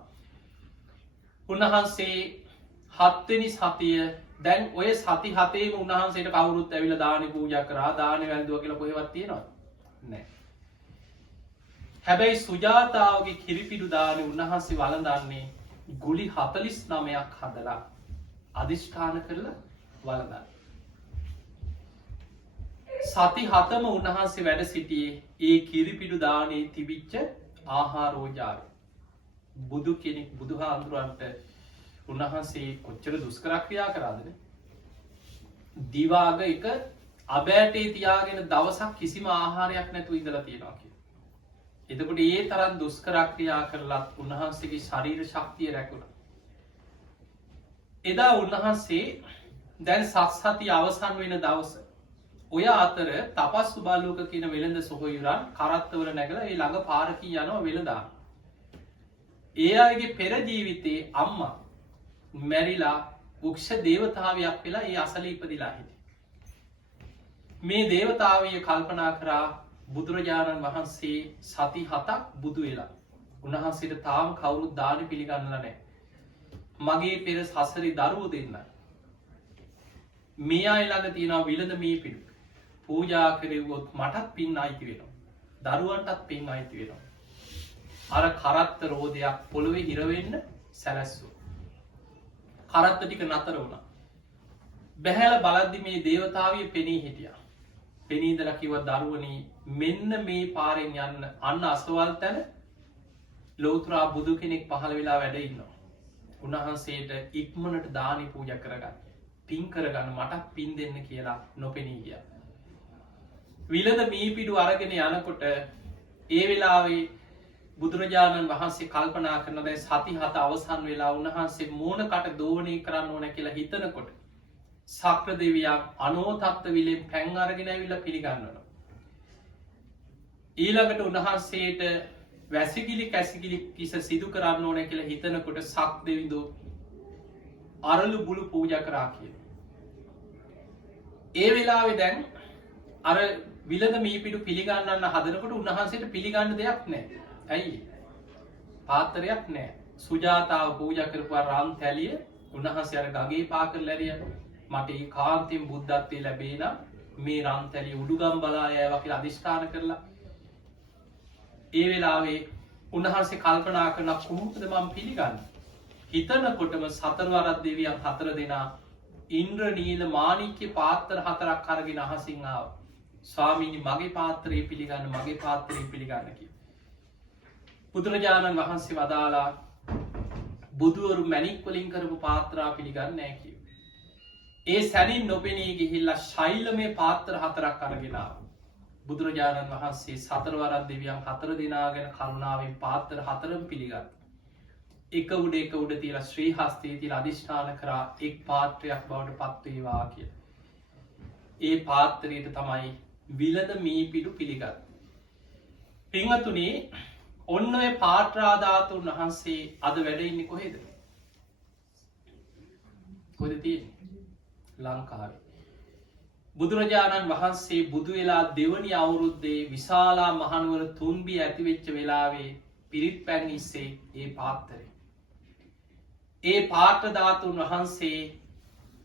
උන්වහන්සේ 7 වෙනි සතිය දැන් ඔය සති හතේම උන්වහන්සේට කවුරුත් ඇවිල්ලා දානි පූජා කරා දානි වැළඳුවා කියලා කොහෙවත් තියෙනවද? නැහැ. හැබැයි සුජාතාවගේ කිරිපිඩු දානි උන්වහන්සේ වළඳන්නේ ගුලි 49ක් හදලා අදිෂ්ඨාන කරලා වළඳන්නේ. සති හතම උන්වහන්සේ වැඩ සිටියේ ඒ කිරිපිඩු දානේ තිබිච්ච ආහාරෝජාවේ. බුදු කෙනෙක් බුදුහාමුදුරන්ට උන්වහන්සේ කොච්චර දුෂ්කර ක්‍රියා කරාදනේ. දිවාග එක අබෑටේ තියාගෙන දවසක් කිසිම ආහාරයක් නැතුව ඉඳලා තියෙනවා කියලා. එතකොට ඒ තරම් දුෂ්කර ක්‍රියා කරලත් උන්වහන්සේගේ ශරීර ශක්තිය රැකුණා. එදා උන්වහන්සේ දැන් සත්සති අවසන් වෙන දවස ඔය අතර තපස්සු බාලෝක කියන වෙළඳ සොහොයුරන් කරත්තවල නැගලා ඒ ළඟ පාරකින් යනවා වෙළඳාම්. ඒ අයගේ පෙර ජීවිතේ අම්මා මැරිලා උක්ෂ දේවතාවයක් වෙලා ඒ අසල ඉපදිලා හිටියේ. මේ දේවතාවිය කල්පනා කරා බුදුරජාණන් වහන්සේ සති 7ක් බුදු වෙලා. උන්වහන්සේට තාම කවුරුත් දානි පිළිගන්නලා නැහැ. මගේ පෙර සසරේ දරුවෝ දෙන්නයි. මේ අය ළඟ තියෙනවා විලඳ මේ පිළි. පූජා කෙරෙව්වොත් මටත් පින් අයිති වෙනවා. දරුවන්ටත් පින් අයිති වෙනවා. අර කරත්ත රෝදයක් පොළොවේ හිර වෙන්න සැලැස්සුවා. කරත්ත ටික නතර වුණා. බැහැලා බලද්දි මේ දේවතාවිය පෙනී හිටියා. පෙනී ඉඳලා කිව්වා දරුවනි මෙන්න මේ පාරෙන් යන්න අන්න අසවල් තැන ලෞතර බුදු කෙනෙක් පහළ වෙලා වැඩ ඉන්නවා. උන්වහන්සේට ඉක්මනට දානි පූජා කරගන්න. පින් කරගන්න මටත් පින් දෙන්න කියලා නොපෙනී ගියා. විලඳ මීපිඩු අරගෙන යනකොට ඒ වෙලාවේ බුදුරජාණන් වහන්සේ කල්පනා කරන දැන් සති 7 අවසන් වෙලා උන්වහන්සේ මූණකට දෝවණය කරන්න ඕන කියලා හිතනකොට සක්‍ර දෙවියන් අනෝතත්ත විලෙන් පැන් අරගෙන ඇවිල්ලා පිළිගන්නවා. ඊළඟට උන්වහන්සේට වැසිකිලි කැසිකිලි කිස සිදු කරන්න ඕන කියලා හිතනකොට සක් දෙවිඳු අරලු බුළු පූජා කරා කියලා. ඒ වෙලාවේ දැන් අර විලඳ මීපිඩු පිළිගන්නන්න හදනකොට උන්වහන්සේට පිළිගන්න දෙයක් නැහැ. ඇයි? පාත්‍රයක් නැහැ. සුජාතාව පූජා කරපුවා රාම් තැලිය උන්වහන්සේ අර ගගේ පා කරලා ඇරියා. මට ඒ කාන්තෙන් බුද්ධත්වයේ ලැබේ නම් මේ රාම් තැලිය උඩුගම් බලා යෑවා කියලා අදිෂ්ඨාන කරලා ඒ වෙලාවේ උන්වහන්සේ කල්පනා කරන කොහොමද මම පිළිගන්නේ? හිතනකොටම සතරවරක් දෙවියන් 4 දෙනා ඉන්ද්‍ර නීල මාණික්‍ය පාත්‍ර 4ක් අරගෙන අහසින් ආවා. ස්වාමීනි මගේ පාත්‍රය පිළිගන්න මගේ පාත්‍රය පිළිගන්න කියලා. බුදුරජාණන් වහන්සේ වදාලා බුදුවරු මැණික් වලින් කරපු පාත්‍රා පිළිගන්නේ නැහැ කිව්වා. ඒ සැනින් නොපෙනී ගිහිල්ලා ශෛලමේ පාත්‍ර 4ක් අරගෙන ආවා. බුදුරජාණන් වහන්සේ සතරවරක් දෙවියන් 4 දෙනා ගැන කරුණාවෙන් පාත්‍ර 4ම පිළිගත්තා. එක උඩ තියලා ශ්‍රී හස්තයේ තියලා අදිෂ්ඨාන කරා එක් පාත්‍රයක් බවට පත් වේවා කියලා. ඒ පාත්‍රයට තමයි විලඳ මීපිඩු පිළිගත්. පින්වතුනි ඔන්න ඔය පාත්‍රාධාතුන් වහන්සේ අද වැඩ ඉන්නේ කොහෙද? කොහෙද තියෙන්නේ? ලංකාවේ. බුදුරජාණන් වහන්සේ බුදු වෙලා දෙවනි අවුරුද්දේ විශාලා මහනුවර තුන්බිය ඇති වෙච්ච වෙලාවේ පිරිත් පැන් ඉස්සේ ඒ පාත්‍රය. ඒ පාත්‍රධාතුන් වහන්සේ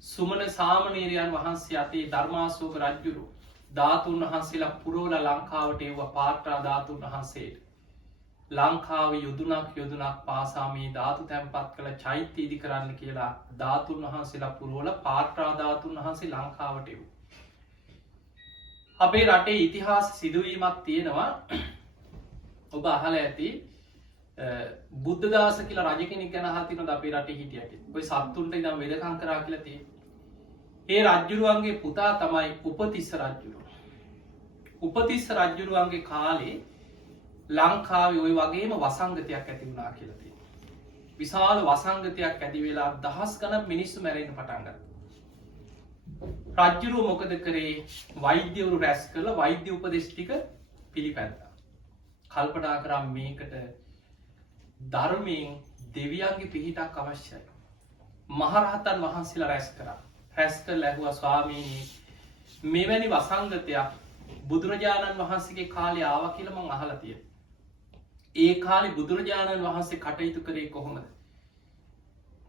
සුමන සාමණේරයන් වහන්සේ අතේ ධර්මාශෝක රජුරු ධාතුන් වහන්සේලා පුරවලා ලංකාවට එව්වා පාත්‍රාධාතුන් වහන්සේට. ලංකාවේ යොදුනක් පාසා මේ ධාතු තැන්පත් කළ චෛත්‍ය ඉදි කරන්න කියලා ධාතුන් වහන්සේලා පුරවලා පාත්‍රාධාතුන් වහන්සේ ලංකාවට එව්වා. අපේ රටේ ඉතිහාස සිදුවීමක් තියෙනවා. ඔබ අහලා ඇති බුද්ධදාස කියලා රජ කෙනෙක් ගැන අහලා තියෙනවද අපේ රටේ හිටියට? ඔය සත්තුන්ට ඉඳන් වෙදකම් කරා කියලා තියෙනවා. ඒ රජුරුවන්ගේ පුතා තමයි උපතිස්ස රජුරුව. උපතිස්ස රජුරුවන්ගේ කාලේ ලංකාවේ ওই වගේම වසංගතයක් ඇති වුණා කියලා තියෙනවා. විශාල වසංගතයක් ඇති වෙලා දහස් ගණන් මිනිස්සු මැරෙන්න පටන් ගත්තා. රජුරුව මොකද කරේ? වෛද්‍යවරු රැස් කරලා වෛද්‍ය උපදෙස් ටික පිළිපැද්දා. කල්පනා කරා මේකට ධර්මයෙන් දෙවියන්ගේ පිහිටක් අවශ්‍යයි. මහරහතන් වහන්සේලා රැස් කරා. රැස් කරලා ඇහුවා ස්වාමීනි මෙවැනි වසංගතයක් බුදුරජාණන් වහන්සේගේ කාලේ ආවා කියලා මම අහලා තියෙනවා. ඒ කාලේ බුදුරජාණන් වහන්සේ කටයුතු කරේ කොහොමද?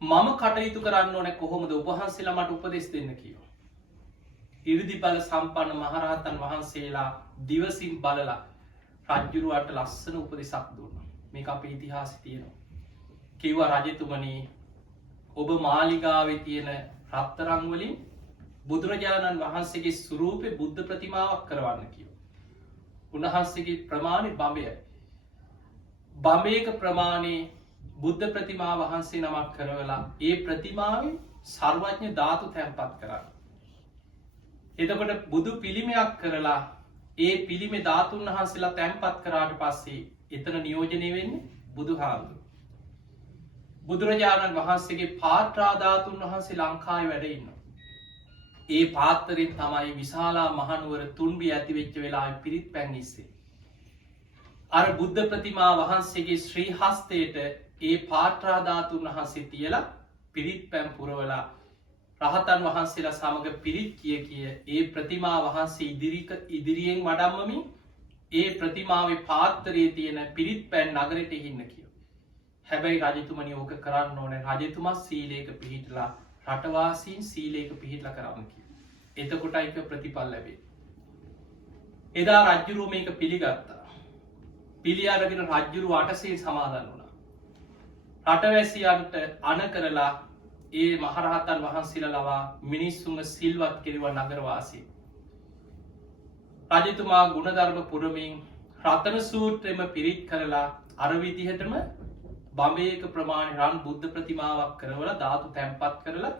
මම කටයුතු කරන්න ඕන කොහොමද උපහන්සේලා මට උපදෙස් දෙන්න කියෝ. ඉරිදි බල සම්පන්න මහරහතන් වහන්සේලා දිවසින් බලලා රජ්ජුරුවට ලස්සන උපදෙසක් දුන්න. මේ අප ඉතිහාසි තියෙනවා. කිව්ව රජතුමනී ඔබ මාලිගාවේ තියෙන රත්තරංවලින් බුදුරජාණන් වහන්සේගේ සුරූපය බුද්ධ ප්‍රතිමාවක් කරවන්න කියව. උන්වහන්සේගේ ප්‍රමාණි බඹයයි. බඹයක ප්‍රමාණයේ බුද්ධ ප්‍රතිමා වහන්සේ නමක් කරවලා ඒ ප්‍රතිමාව සර්වඥ ධාතු තැන්පත් කරන්න. එතකොට බුදු පිළිමයක් කරලා ඒ පිළිමෙ ධාතුන් වහන්සේලා තැන්පත් කරාට පස්සේ එතන නියෝජනය වෙන්නේ බුදු හාමුදුරු. බුදුරජාණන් වහන්සේගේ පාත්‍රාධාතුන් වහන්සේ ලංකායි වැඩඉන්න. ඒ පාත්තරෙන් තමයි විශාලා මහනුවර තුන්බි ඇතිවෙච්ච වෙලා පිරිත් පැන්නිස්සේ. අර බුද්ධ ප්‍රතිමා වහන්සේගේ ශ්‍රී හස්තයට ඒ පාත්‍රාධාතුන් වහන්සේ තියලා පිරිත් පැම් පුරවලා රහතන් වහන්සේලා සමඟ පිරිත් කිය ඒ ප්‍රතිමා වහන්සේ ඉදිරියෙන් වඩම්මමින් ඒ ප්‍රතිමාවේ පාත්තරයේ තියෙන පිරිත් පැන් නගරට හින්න කියව. හැබැයි රජතුමනි ඕක කරන්න ඕන රජතුමා සීලේක පිහිටලා රටවාසීන් සීලේක පිහිටල කරන්න කිය. එතකොටයික ප්‍රතිපල් ලැබේ. එදා රජ්ජුරුව මේක පිළිගත්තා. පිළියාරගෙන රජ්ජුරු අටසේ සමාදන් වුණා. රටවැසියන්ට අන කරලා ඒ මහරහතන් වහන්සේලා ලවා මිනිස්සුම සිල්වත් කෙරව නගරවාසී. රජතුමා ගුණධර්ම පුරමින් රතන සූත්‍රයම පිරිත් කරලා අරවිදිහටම බඹයක ප්‍රමාණ රන් බුද්ධ ප්‍රතිමාවක් කරවල ධාතු තැන්පත් කරලා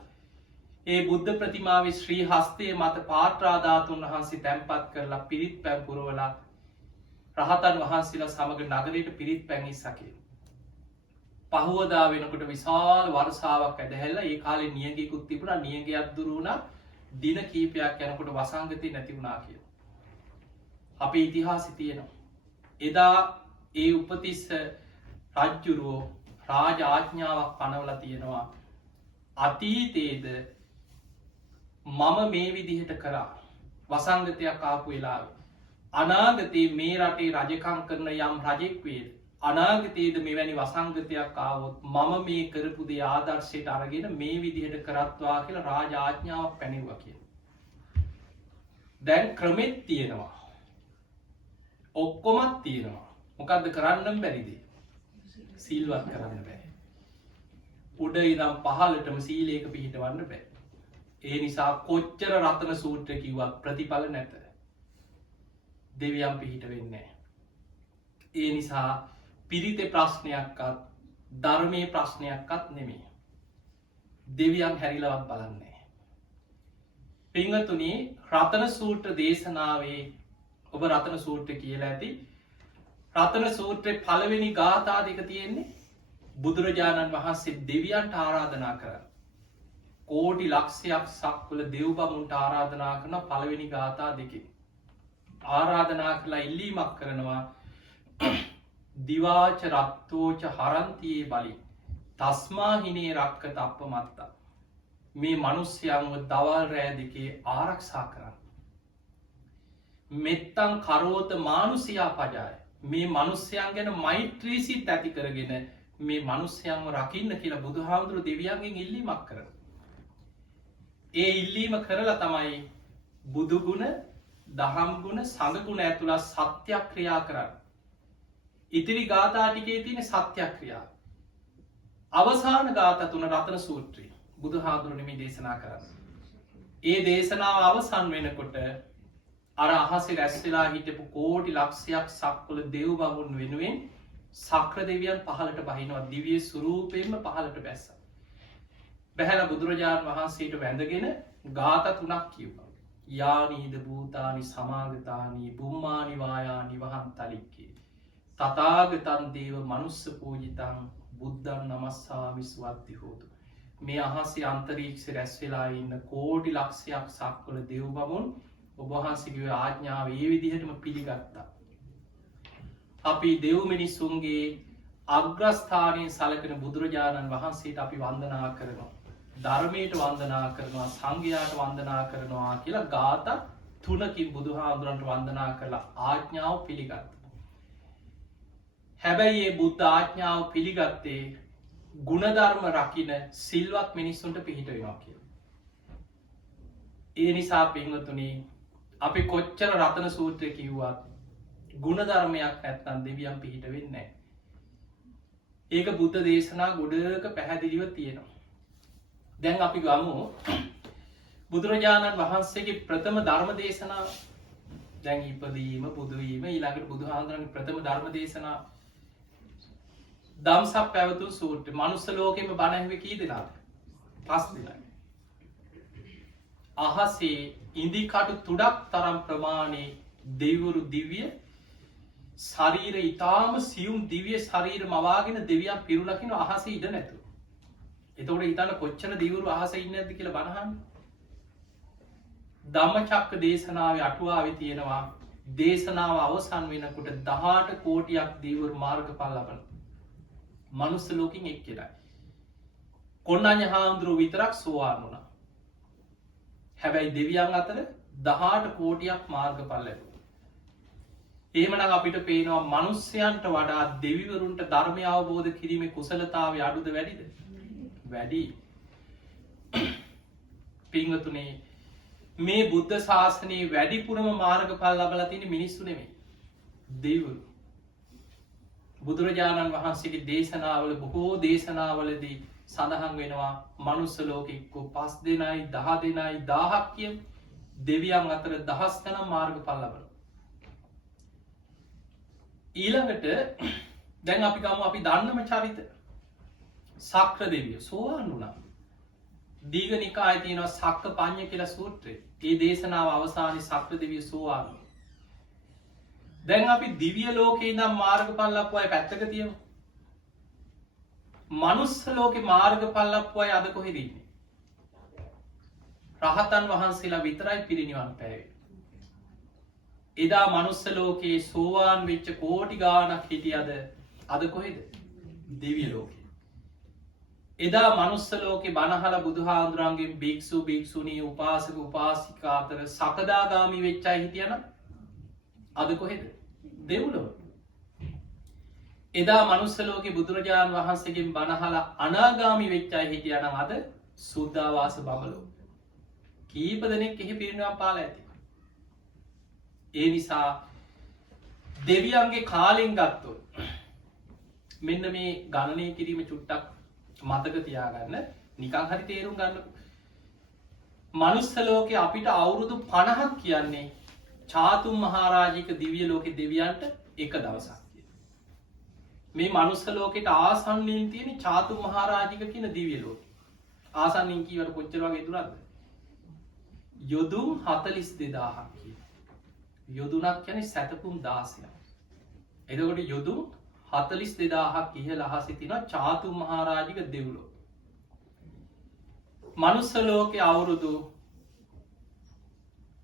ඒ බුද්ධ ප්‍රතිමාව ශ්‍රී හස්තය මත පාත්‍රාධාතුන් වහන්සේ තැන්පත් කරලා පිරිත් පැම්පුරවලා රහතන් වහන්සේලා සමඟ නගරයට පිරිත් පැඟි සකේ. පහුවදා වෙනකොට විශාල වර්සාාවක් ඇදහැල්ල ඒ කාලෙ නියගෙකුත් තිබුණ නියගයක් දුරුණ දින කීපයක් යනකොට වසංගතය නැතිවුණා කිය. අප ඉතිහාසි තියෙනවා. එදා ඒ උපතිස්ස රජ්ජුරුවෝ රාජ ආඥාවක් පනවල තියෙනවා. අතීතයේද මම මේ විදිහට කරා වසංගතයක් ආපු වෙලාව. අනාගතයේ මේ රටේ රජකං කරන යම් රජෙක්වේද අනාගතයේද මෙවැනි වසංගතයක් ආවොත් මම මේ කරපුදේ ආදර්ශයට අරගෙන මේ විදිහට කරත්වා කියලා රාජ ආඥාවක් පැනිව කිය. දැන් ක්‍රමෙත් තියෙනවා. ඔක්කොමත් තියෙනවා. මොකක්ද කරන්නම් බැරිදේ. සීල්වත් කරන්න බෑ. උඩ ඉදම් පහලටම සීලේක පිහිටවන්න බෑ. ඒ නිසා කොච්චර රතන සූත්‍ර කිව්වත් ප්‍රතිඵල නැත. දෙවියම් පිහිට වෙන්නේ. ඒ නිසා පිරිතෙ ප්‍රශ්නයක්කත් ධර්මය ප්‍රශ්නයක්කත් නෙමේ. දෙවියන් හැරිලවත් බලන්නේ. පිංහතුනේ රතන සූත්‍ර දේශනාවේ ඔබ රතන සූත්‍ර කියලා ඇති රතන සූත්‍රය පළවෙනි ගාථා දෙක තියෙන්නේ බුදුරජාණන් වහන්සේ දෙවියන්ට ආරාධනා කරන්න. කෝටි ලක්ෂයක් සක්වල දෙව්බමුන්ට ආරාධනා කරන පළවෙනි ගාථා දෙකේ. ආරාධනා කලා ඉල්ලීමක් කරනවා දිවාච රත්තෝච හරන්තියේ බලි තස්මාහිනේ රක්ක තප්ප මත්තා. මේ මනුස්්‍යයන්ව දවල් රෑ දෙකේ ආරක්ෂා කරන්න. මෙත්තං කරෝත මානුසියා පජාය මේ මනුස්්‍යයන් ගැන මෛත්‍රීසිත් ඇති කරගෙන මේ මනුස්්‍යයන්ව රකින්න කියලා බුදු හාමුදුරු දෙවියන්ගෙන් ඉල්ලීමක් කරන. ඒ ඉල්ලීම කරලා තමයි බුදුගුණ දහම්ගුණ සඟගුණ ඇතුළ සත්‍යයක් ක්‍රියා කරන්න. ඉතිරි ගාථාටිකේ තියෙන සත්‍යක්‍රියා. අවසාන ගාථ තුන රතන සූත්‍රී බුදු හාදුරනමි දේශනා කරන්න. ඒ දේශනාව අවසන් වෙනකොට අර අහසේ රැස්වෙලා හිටපු කෝටි ලක්ෂයක් සක්වල දෙව් බමුන් වෙනුවෙන් සක්‍ර දෙවියන් පහලට බහිනවා දිවිය සුරූපයෙන්ම පහලට බැස්ස. බැහැල බුදුරජාණන් වහන්සේට වැඳගෙන ගාත තුනක් කිව්වා. යානීද භූතානි සමාගතානී බුම්මානිවායා නිවහන් තලික්කේ. තතාගතන් දේව මනුස්ස පූජිතන් බුද්ධන් නමස්සාමි ස්වත්ති හෝතු. මේ අහසේ අන්තරීක්ෂ රැස්වෙලා ඉන්න කෝටි ලක්ෂයක් සක්වල දෙව් බමුන් ඔබහන්සිකව ආඥාව ඒ විදිහටම පිළිගත්තා. අපි දෙව් මිනිස්සුන්ගේ අග්‍රස්ථානය සලකන බුදුරජාණන් වහන්සේට අපි වන්දනා කරනවා. ධර්මයට වන්දනා කරනවා සංඝයාට වන්දනා කරනවා කියලා ගාත තුනකින් බුදු හාමුදුරන්ට වන්දනා කරලා ආඥාව පිළිගත්ත. හැබැයි ඒ බුද්ධ ආඥාව පිළිගත්තේ ගුණධර්ම රකින සිල්වත් මිනිස්සුන්ට පිහිට වෙනවා කිය. ඒ නිසා පින්වතුනි අපි කොච්චර රතන සූත්‍රය කිව්වත් ගුණධර්මයක් නැත්තන් දෙවියන් පිහිට වෙන්නේ. ඒක බුද්ධ දේශනා ගොඩක පැහැදිලිව තියෙනවා. දැන් අපි ගමු බුදුරජාණන් වහන්සේගේ ප්‍රථම ධර්ම දේශනා. දැන් ඉපදීම පුදුවීම ඊළඟට බුදු හාමුදුරන්ගේ ප්‍රථම ධර්ම දේශනා දම්සක් පැවතුන් සූත්‍රය. මනුස්ස ලෝකෙම බණ ඇහුවේ කී දෙනාද? 5 දෙනායි. අහසේ ඉදිකටු තුඩක් තරම් ප්‍රමාණයේ දෙවිවරු දිව්‍ය ශරීර ඊටාම සියුම් දිව්‍ය ශරීර මවාගෙන දෙවියන් පිරුණා කියන අහසේ ඉඳ නැතුව. එතකොට ඊතන කොච්චර දෙවිවරු අහසේ ඉන්නේ නැද්ද කියලා බලහන්. ධම්මචක්ක දේශනාවේ අටුවාවේ තියෙනවා දේශනාව අවසන් වෙනකොට 18 කෝටියක් දෙවිවරු මාර්ගඵල ලබනවා. මනුස්ස ලෝකෙන් එක්කෙනයි. කොණ්ණඤ්ඤ හාමුදුරුවෝ විතරක් සෝවාන් වුණා. හැබැයි දෙවියන් අතර 18 කෝටියක් මාර්ගඵල ලැබුවා. එහෙමනම් අපිට පේනවා මිනිස්යන්ට වඩා දෙවිවරුන්ට ධර්මය අවබෝධ කිරීමේ කුසලතාවය අඩුද වැඩිද? වැඩි. පින්වතුනි මේ බුද්ධ ශාසනයේ වැඩිපුරම මාර්ගඵල ලබලා තියෙන මිනිස්සු නෙමෙයි. දෙවිවරු. බුදුරජාණන් වහන්සේගේ දේශනාවල බොහෝ දේශනාවලදී සඳහන් වෙනවා මනුස්ස ලෝකෙ එක්කෝ 5 දෙනයි 10 දෙනයි 1000ක් කියන දෙවියන් අතර දහස් ගණන් මාර්ගඵල ලබනවා. ඊළඟට දැන් අපි ගමු අපි දන්නම චරිත සක්‍ර දෙවියෝ සෝවාන් වුණා. දීඝනිකායේ තියෙනවා සක්ක පඤ්ඤ කියලා සූත්‍රය. ඒ දේශනාව අවසානයේ සක්‍ර දෙවියෝ සෝවාන් වුණා. දැන් අපි දිව්‍ය ලෝකේ ඉඳන් මාර්ගඵල ලබපු අය පැත්තක තියමු. මනුස්ස ලෝකේ මාර්ගඵල ලබපු අය අද කොහෙද ඉන්නේ? රහතන් වහන්සේලා විතරයි පිරිනිවන් පෑවේ. එදා මනුස්ස ලෝකේ සෝවාන් වෙච්ච කෝටි ගාණක් හිටියද අද කොහෙද? දිව්‍ය ලෝකේ. එදා මනුස්ස ලෝකේ බණහලා බුදුහාඳුරන්ගෙන් භික්ෂු භික්ෂුණී උපාසක උපාසිකා අතර සකදාගාමි වෙච්ච අය හිටියනම් අද කොහෙද? දෙව්ලොව. එදා මනුස්ස ලෝකේ බුදුරජාණන් වහන්සේගෙන් බණහලා අනාගාමි වෙච්ච අය හිටියනම් අද සුද්ධාවාස බඹලොව. කීප දෙනෙක් එහි පිරිනිවන් පාලා ඇති. ඒ නිසා දෙවියන්ගේ කාලෙන් ගත්තොත් මෙන්න මේ ගණනය කිරීම චුට්ටක් මතක තියාගන්න නිකන් හරි තේරුම් ගන්න. මනුස්ස ලෝකේ අපිට අවුරුදු 50ක් කියන්නේ චාතුම් මහරජික දිව්‍ය ලෝකේ දෙවියන්ට එක දවසක් කියලා. මේ මනුස්ස ලෝකෙට ආසන්නයෙන් තියෙන චාතුම් මහරජික කියන දිව්‍ය ලෝකේ. ආසන්නයෙන් කීවට කොච්චර වගේ දුරක්ද? යොදුන් 42000ක් කියන. යොදුනක් කියන්නේ සැතපුම් 16ක්. එතකොට යොදුන් 42000ක් ඉහළ අහසේ තියෙන චාතුම් මහරජික දෙව්ලොව. මනුස්ස ලෝකේ අවුරුදු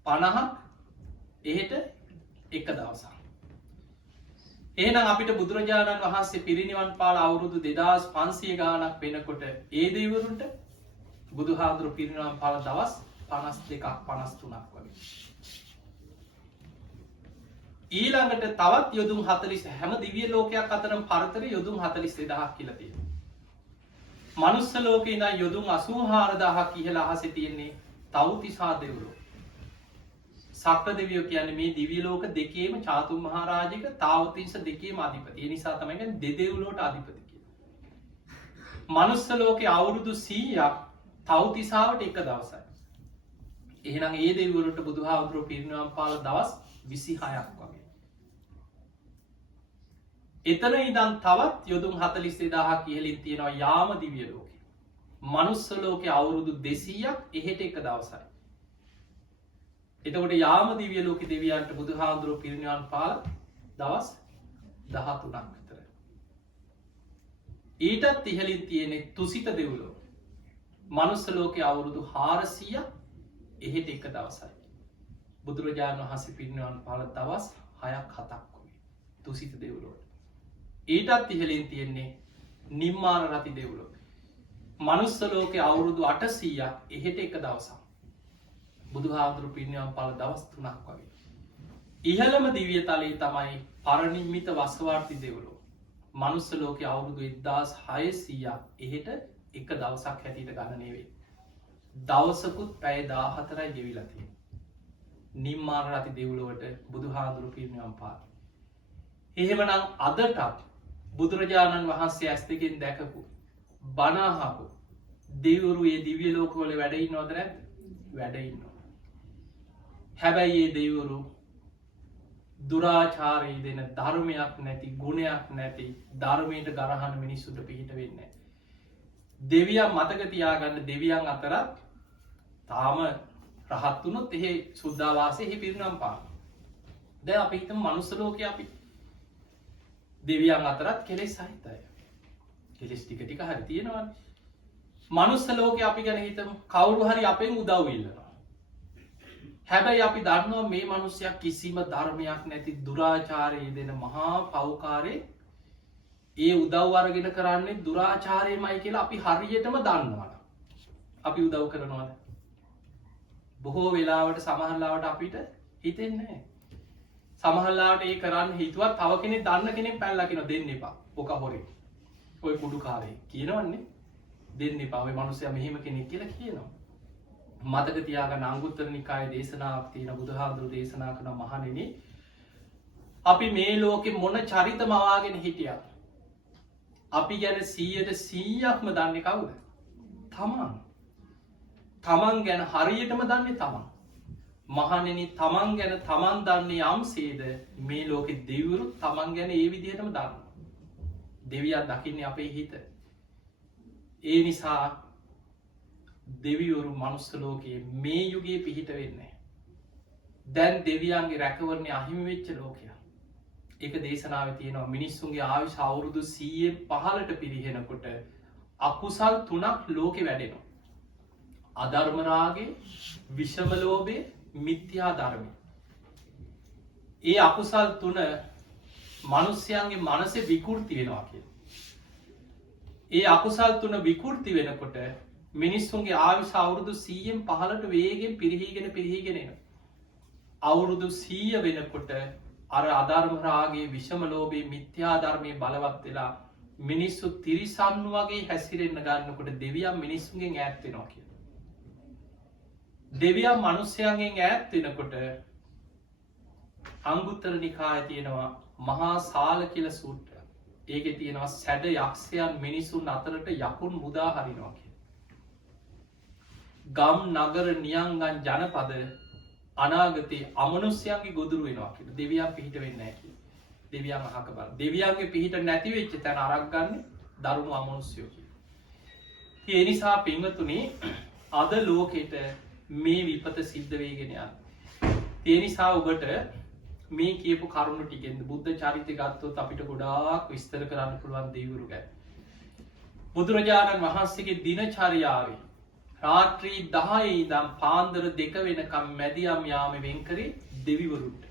50ක් එහෙට එක දවසක්. එහෙනම් අපිට බුදුරජාණන් වහන්සේ පිරිනිවන් පාල අවුරුදු 2500 ගාණක් වෙනකොට ඒ දෙවිවරුන්ට බුදුහාඳුරු පිරිනිවන් පාල දවස් 52ක් 53ක් වගේ. ඊළඟට තවත් යොදුන් 40 හැම දිව්‍ය ලෝකයක් අතරම පරතරය යොදුන් 42000ක් කියලා තියෙනවා. මනුස්ස ලෝකේ ඉඳන් යොදුන් 84000ක් ඉහළ අහසේ තියෙන්නේ තව්තිසා දෙවිවරු. සක්‍ර දෙවියෝ කියන්නේ මේ දිව්‍ය ලෝක දෙකේම චාතුම් මහරජික තාවතිංස දෙකේම අධිපති. ඒ නිසා තමයි කියන්නේ දෙදෙව්ලොවට අධිපති කියන්නේ. මනුස්ස ලෝකේ අවුරුදු 100ක් තව්තිසාවට එක දවසයි. එහෙනම් ඒ දෙවිවරුන්ට බුදුහාමුදුරුවෝ පිරිනිවන් පාල දවස් 26ක් වගේ. එතන ඉඳන් තවත් යොදුන් 42000ක් ඉහළින් තියෙනවා යාම දිව්‍ය ලෝකේ. මනුස්ස ලෝකේ අවුරුදු 200ක් එහෙට එක දවසයි. එතකොට යාම දිව්‍ය ලෝකේ දෙවියන්ට බුදුහාඳුරුවෝ පිරිනිවන් පාල දවස් 13ක් විතර. ඊටත් ඉහළින් තියෙන්නේ තුසිත දෙව්ලොව. මනුස්ස ලෝකේ අවුරුදු 400ක් එහෙට එක දවසයි. බුදුරජාණන් වහන්සේ පිරිනිවන් පාල දවස් 6ක් 7ක් වගේ. තුසිත දෙව්ලොවට. ඊටත් ඉහළින් තියෙන්නේ නිම්මාන රති දෙව්ලොව. මනුස්ස ලෝකේ අවුරුදු 800ක් එහෙට එක දවසක්. බුදුහාමුදුරු පිරිනිවන් පාල දවස් 3ක් වගේ. ඉහළම දිව්‍ය තලයේ තමයි පරිනිම්මිත වසවාර්ති දෙව්ලොව. මනුස්ස ලෝක අවුරුදු 1600ක් එහෙට එක දවසක් හැටියට ගන්න නෙවෙයි. දවසකුත් පැය 14යි ගෙවිලා තියෙන්නේ. නිම්මාන රති දෙව්ලොවට බුදුහාඳුරු පිරිනිවන් පාන. එහෙමනම් අදටත් බුදුරජාණන් වහන්සේ ඇස් දෙකෙන් දැකපු බණ අහපු දෙවිවරු ඒ දිව්‍ය ලෝකවල වැඩ ඉන්නවද නැද්ද? වැඩ ඉන්නවා. හැබැයි ඒ දෙවිවරු දුරාචාරී දෙන ධර්මයක් නැති ගුණයක් නැති ධර්මයට ගරහන මිනිස්සුන්ට පිහිට වෙන්නේ නැහැ. දෙවියන් මතක තියාගන්න දෙවියන් අතරත් තාම රහත් වුණොත් එහෙ සුද්ධාවාසයේ එහි පිරිනම් පාන. දැන් අපි හිතමු මනුස්ස ලෝකේ අපි දෙවියන් අතරත් කෙලෙස් සහිතයි. කෙලෙස් ටික ටික හරි තියෙනවානේ. මනුස්ස ලෝකේ අපි ගැන හිතමු කවුරු හරි අපෙන් උදව් ඉල්ලනවා. හැබැයි අපි දන්නවා මේ මිනිස්සයා කිසිම ධර්මයක් නැති දුරාචාරයේ දෙන මහා පව්කාරේ ඒ උදව් අරගෙන කරන්නේ දුරාචාරයමයි කියලා අපි හරියටම දන්නවා. අපි උදව් කරනවද? බොහෝ වෙලාවට සමහරලාවට අපිට හිතෙන්නේ නැහැ. සමහරලාවට ඒ කරන්න හිතුවත් තව කෙනෙක් දන්න කෙනෙක් පැනලා කියනවා දෙන්න එපා. ඔක හොරේ. ඔය කුඩුකාරේ කියනවන්නේ දෙන්න එපා. ඔය මිනිස්සයා මෙහෙම කෙනෙක් කියලා කියනවා. මතක තියාගන්න අංගුත්තර නිකායේ දේශනාවක් තියෙන බුදුහාඳුරු දේශනා කරන මහණෙනි අපි මේ ලෝකෙ මොන චරිත මවාගෙන හිටියත් අපි ගැන 100%ක්ම දන්නේ කවුද? තමන්. තමන් ගැන හරියටම දන්නේ තමන්. මහණෙනි තමන් ගැන තමන් දන්නේ යම්සේද මේ ලෝකෙ දෙවිවරු තමන් ගැන ඒ විදිහටම දන්නවා. දෙවියන් දකින්නේ අපේ හිත. ඒ නිසා දෙවිවරු මනුස්ස ලෝකයේ මේ යුගයේ පිහිට වෙන්නේ. දැන් දෙවියන්ගේ රැකවරණය අහිමි වෙච්ච ලෝකයක්. ඒක දේශනාවේ තියෙනවා මිනිස්සුන්ගේ ආයුෂ අවුරුදු 100 15ට පිරිහෙනකොට අකුසල් 3ක් ලෝකෙ වැඩෙනවා. අධර්ම රාගේ, විෂම ලෝභේ, මිත්‍යා ධර්මේ. ඒ අකුසල් 3 මිනිස්යන්ගේ මනසේ විකෘති වෙනවා කියලා. ඒ අකුසල් 3 විකෘති වෙනකොට මිනිස්සුන්ගේ ආයුෂ අවුරුදු 100න් 15ට වේගෙන් පිරිහීගෙන එනවා. අවුරුදු 100 වෙනකොට අර අධර්ම රාගයේ විෂම ලෝභයේ මිත්‍යා ධර්මයේ බලවත් වෙලා මිනිස්සු තිරිසන් වගේ හැසිරෙන්න ගන්නකොට දෙවියන් මිනිස්සුන්ගෙන් ඈත් වෙනවා කියලා. දෙවියන් මිනිස්යන්ගෙන් ඈත් වෙනකොට අංගුත්තර නිකායේ තියෙනවා මහා සාල කියලා සූත්‍රය. ඒකේ තියෙනවා සැඩ යක්ෂයන් මිනිසුන් අතරට යකුන් මුදා හරිනවා කියලා. ගම් නගර නියංගන් ජනපද අනාගතයේ අමනුෂ්‍යයන්ගේ ගොදුරු වෙනවා කියලා. දෙවියන් පිහිට වෙන්නේ නැහැ කියලා. දෙවියන් අහක බලන්න. දෙවියන්ගේ පිහිට නැති වෙච්ච තැන අරක් ගන්න දරුණු අමනුෂ්‍යයෝ කියලා. ඒ නිසා පින්වතුනි අද ලෝකෙට මේ විපත සිද්ධ වෙගෙන යනවා. ඒ නිසා ඔබට මේ කියපු කරුණු ටිකෙන් බුද්ධ චරිතය ගත්තොත් අපිට ගොඩාක් විස්තර කරන්න පුළුවන් දෙවිවරු ගැන. බුදුරජාණන් වහන්සේගේ දිනචර්යාවේ රාත්‍රී 10 ඉඳන් පාන්දර 2 වෙනකම් මැදියම් යාමේ වෙන් කරේ දෙවිවරුන්ට.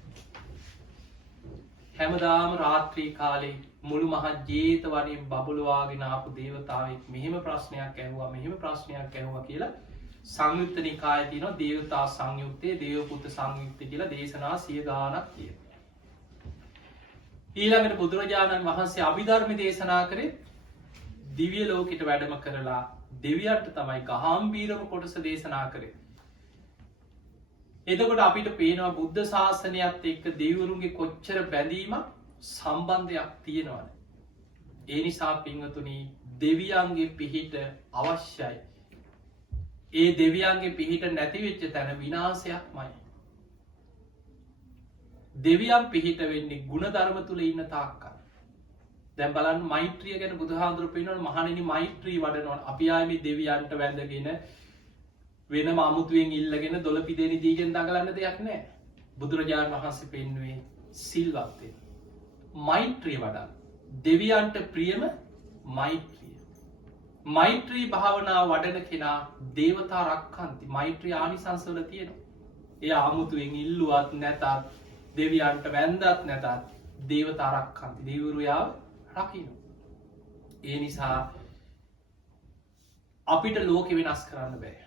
හැමදාම රාත්‍රී කාලේ මුළු මහත් ජේතවනයේ බබළුවාගෙන ආපු දේවතාවෙක් මෙහෙම ප්‍රශ්නයක් ඇහුවා කියලා සංයුත්ත නිකායේ තියෙනවා දේවතා සංයුත්තේ දේවපුත්ත සංයුත්තේ කියලා දේශනා 100 ගාණක් තියෙනවා. ඊළඟට බුදුරජාණන් වහන්සේ අභිධර්ම දේශනා කරේ දිව්‍ය ලෝකෙට වැඩම කරලා දෙවියන්ට තමයි ගාම්භීරම කොටස දේශනා කරේ. එතකොට අපිට පේනවා බුද්ධ ශාසනයත් එක්ක දෙවිවරුන්ගේ කොච්චර බැඳීමක් සම්බන්ධයක් තියෙනවද? ඒ නිසා පින්වතුනි දෙවියන්ගේ පිහිට අවශ්‍යයි. ඒ දෙවියන්ගේ පිහිට නැති වෙච්ච තැන විනාශයක්මයි. දෙවියන් පිහිට වෙන්නේ ගුණධර්ම තුල ඉන්න තාක්කල්. දැන් බලන්න මෛත්‍රිය ගැන බුදුහාඳුරු පෙන්නන මහණෙනි මෛත්‍රී වඩනවා. අපි ආයේ මේ දෙවියන්ට වැඳගෙන වෙනම අමුතුවෙන් ඉල්ලගෙන දොළපිදෙනි දීගෙන දඟලන්න දෙයක් නැහැ. බුදුරජාණන් වහන්සේ පෙන්වුවේ සිල්වත් වෙන්න. මෛත්‍රිය වඩන්න. දෙවියන්ට ප්‍රියම මෛත්‍රිය. මෛත්‍රී භාවනාව වඩන කෙනා දේවතා රක්ඛන්ති. මෛත්‍රී ආනිසංසවල තියෙනවා. එයා අමුතුවෙන් ඉල්ලුවත් නැතත් දෙවියන්ට වැඳත් නැතත් දේවතා රක්ඛන්ති. දෙවිවරු යාව රකින්න. ඒ නිසා අපිට ලෝකෙ වෙනස් කරන්න බෑ.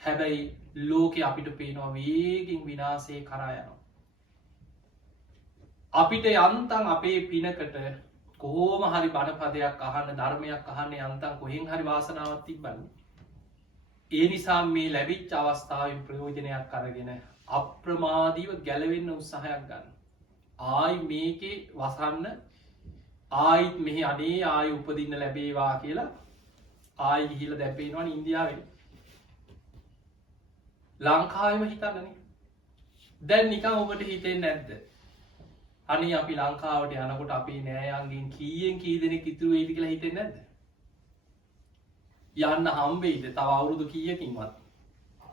හැබැයි ලෝකෙ අපිට පේනවා වේගෙන් විනාශය කරා යනවා. අපිට යන්තම් අපේ පිනකට කොහොම හරි බණපදයක් අහන්න ධර්මයක් අහන්න යන්තම් කොහෙන් හරි වාසනාවක් තිබ්බන්නේ. ඒ නිසා මේ ලැබිච්ච අවස්ථාවෙන් ප්‍රයෝජනයක් අරගෙන අප්‍රමාදීව ගැලවෙන්න උත්සාහයක් ගන්න. ආයි මේකේ වසන්න ආයිත් මෙහි අනේ ආය උපදින්න ලැබේවා කියලා ආයි ගිහිල දැපේෙනවන ඉන්දියාවෙන්. ලංකාවම හිතන්නනේ. දැන් නිකම් ඔබට හිතෙන් නැද්ද. අනි අපි ලංකාවට යනකොට අපි නෑයන්ගෙන් කීයෙන් කී දෙනෙක් ඉතුරු වෙයිද කියලා හිතෙන්නේ නැද්ද? යන්න හම්බෙයිද තව අවුරුදු කීයකින්වත්?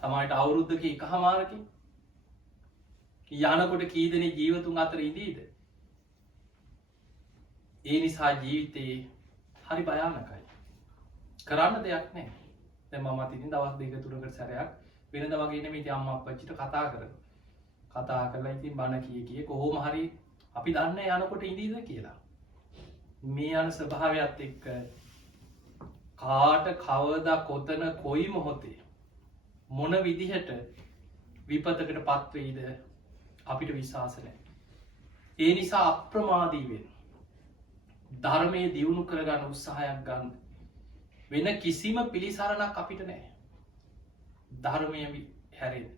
තමයිට අවුරුද්දක එකහමාරකින් යනකොට කී දෙනෙක් ජීවතුන් අතර ඉඳීද? ඒ නිසා ජීවිතේ හරි භයානකයි. කරන්න දෙයක් නැහැ. දැන් මමත් ඉතින් දවස් දෙක තුනකට සැරයක් වෙනද වගේ නෙමෙයි ඉතින් අම්මා අප්පච්චිට කතා කරනවා. කතා කරලා ඉතින් බණ කිය කොහොම හරි අපි දන්නේ යනකොට ඉඳීද කියලා. මේ යන ස්වභාවයත් එක්ක කාට කවදා කොතන කොයි මොහොතේ මොන විදිහට විපතකට පත්වෙයිද අපිට විශ්වාස නැහැ. ඒ නිසා අප්‍රමාදී වෙන්න. ධර්මයේ දියුණු කරගන්න උත්සාහයක් ගන්න. වෙන කිසිම පිළිසරණක් අපිට නැහැ. ධර්මය හැරෙන්න.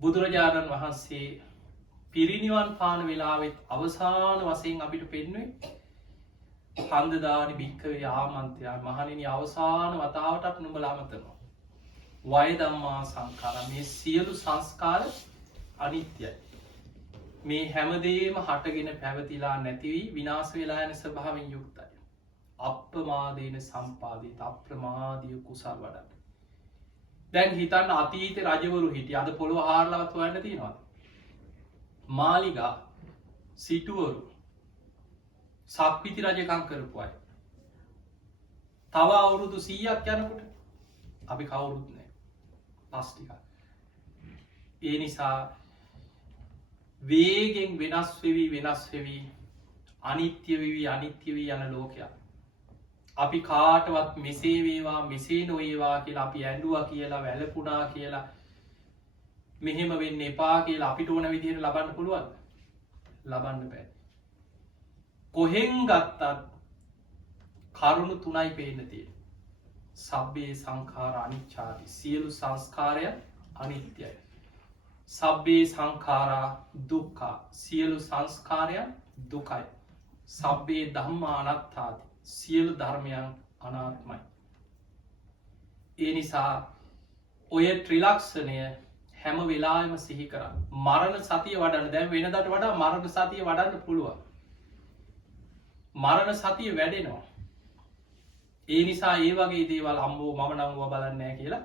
බුදුරජාණන් වහන්සේ පිරිනිවන් පාන වෙලාවෙත් අවසාන වශයෙන් අපිට පෙන්නුවේ හන්දදානි භික්කවේ ආමන්ත්‍රයා මහණෙනි අවසාන වතාවටත් නුඹලා අමතනවා. වය ධම්මා සංඛාර මේ සියලු සංස්කාර අනිත්‍යයි. මේ හැමදේම හටගෙන පැවතිලා නැති වී විනාශ වෙලා යන ස්වභාවයෙන් යුක්තයි. අප්‍රමාදේන සම්පාදිත අප්‍රමාදීය කුසල් වඩන්න. දැන් හිතන්න අතීතේ රජවරු හිටිය අද පොළොව හාරලවත් හොයන්න තියෙනවද? මාලිගා සිටුවරු සක්විති රජකම් කරපු අය තව අවුරුදු 100ක් යනකොට අපි කවුරුත් නැහැ. පස් ටිකක්. ඒ නිසා වේගෙන් වෙනස් වෙවි අනිත්‍ය වී යන ලෝකයක්. අපි කාටවත් මෙසේ වේවා මෙසේ නොඒවා කියලා අපි ඇඩුවා කියලා වැලපුනා කියලා මෙහෙම වෙන්න එපා කියලා අපිට ඕන විදිහට ලබන්න පුළුවන්. ලබන්න බෑ. කොහෙන් ගත්තත් කරුණු තුනයි පේන්න තියෙන්නේ. සබ්බේ සංඛාර අනිච්චාති සියලු සංස්කාරය අනිත්‍යයි. සබ්බේ සංඛාරා දුක්ඛා සියලු සංස්කාරයන් දුකයි. සබ්බේ ධම්මා අනාත්තාති සියලු ධර්මයන් අනාත්මයි. ඒ නිසා ඔය ත්‍රිලක්ෂණය හැම වෙලාවෙම සිහි කරන්න. මරණ සතිය වඩන්න. දැන් වෙනදට වඩා මරණ සතිය වඩන්න පුළුවන්. මරණ සතිය වැඩෙනවා. ඒ නිසා ඒ වගේ දේවල් අම්බෝ මම නම් ඌව බලන්නේ නැහැ කියලා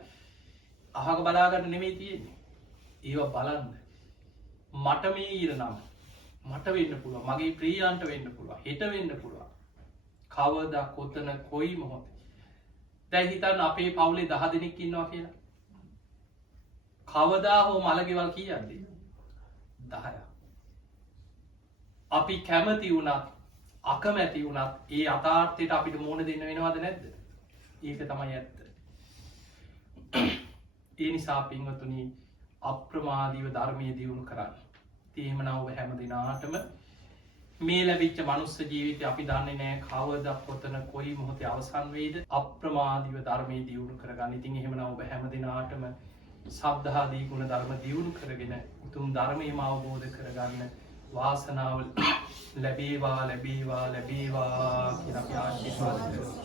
අහක බලාගන්න නෙමෙයි තියෙන්නේ. ඒවා බලන්න. මට මේ ඊරනම් මට වෙන්න පුළුවන්. මගේ ප්‍රියයන්ට වෙන්න පුළුවන්. හෙට වෙන්න පුළුවන්. කවදා කොතන කොයි මොහොතේ. දැන් හිතන්න අපේ පවුලේ 10 දෙනෙක් ඉන්නවා කියලා. කවදා හෝ මලගෙවල් කීයක්ද? 10ක්. අපි කැමති වුණත් අකමැති වුණත් ඒ යථාර්ථයට අපිට මුහුණ දෙන්න වෙනවද නැද්ද? ඒක තමයි ඇත්ත. ඒ නිසා පින්වතුනි අප්‍රමාදීව ධර්මයේ දියුණු කරන්න. එහෙමනම් ඔබ හැම දිනාටම මේ ලැබිච්ච මනුස්ස ජීවිතය අපි දන්නේ නැහැ කවදා කොතන කොයි මොහොතේ අවසන් වෙයිද. අප්‍රමාදීව ධර්මයේ දියුණු කරගන්න. ඉතින් එහෙමනම් ඔබ හැම දිනාටම සද්ධාදී ගුණ ධර්ම දියුණු කරගෙන උතුම් ධර්මයම අවබෝධ කරගන්න වාසනාව ලැබේවා කියලා අපි ආශිර්වාද කරනවා.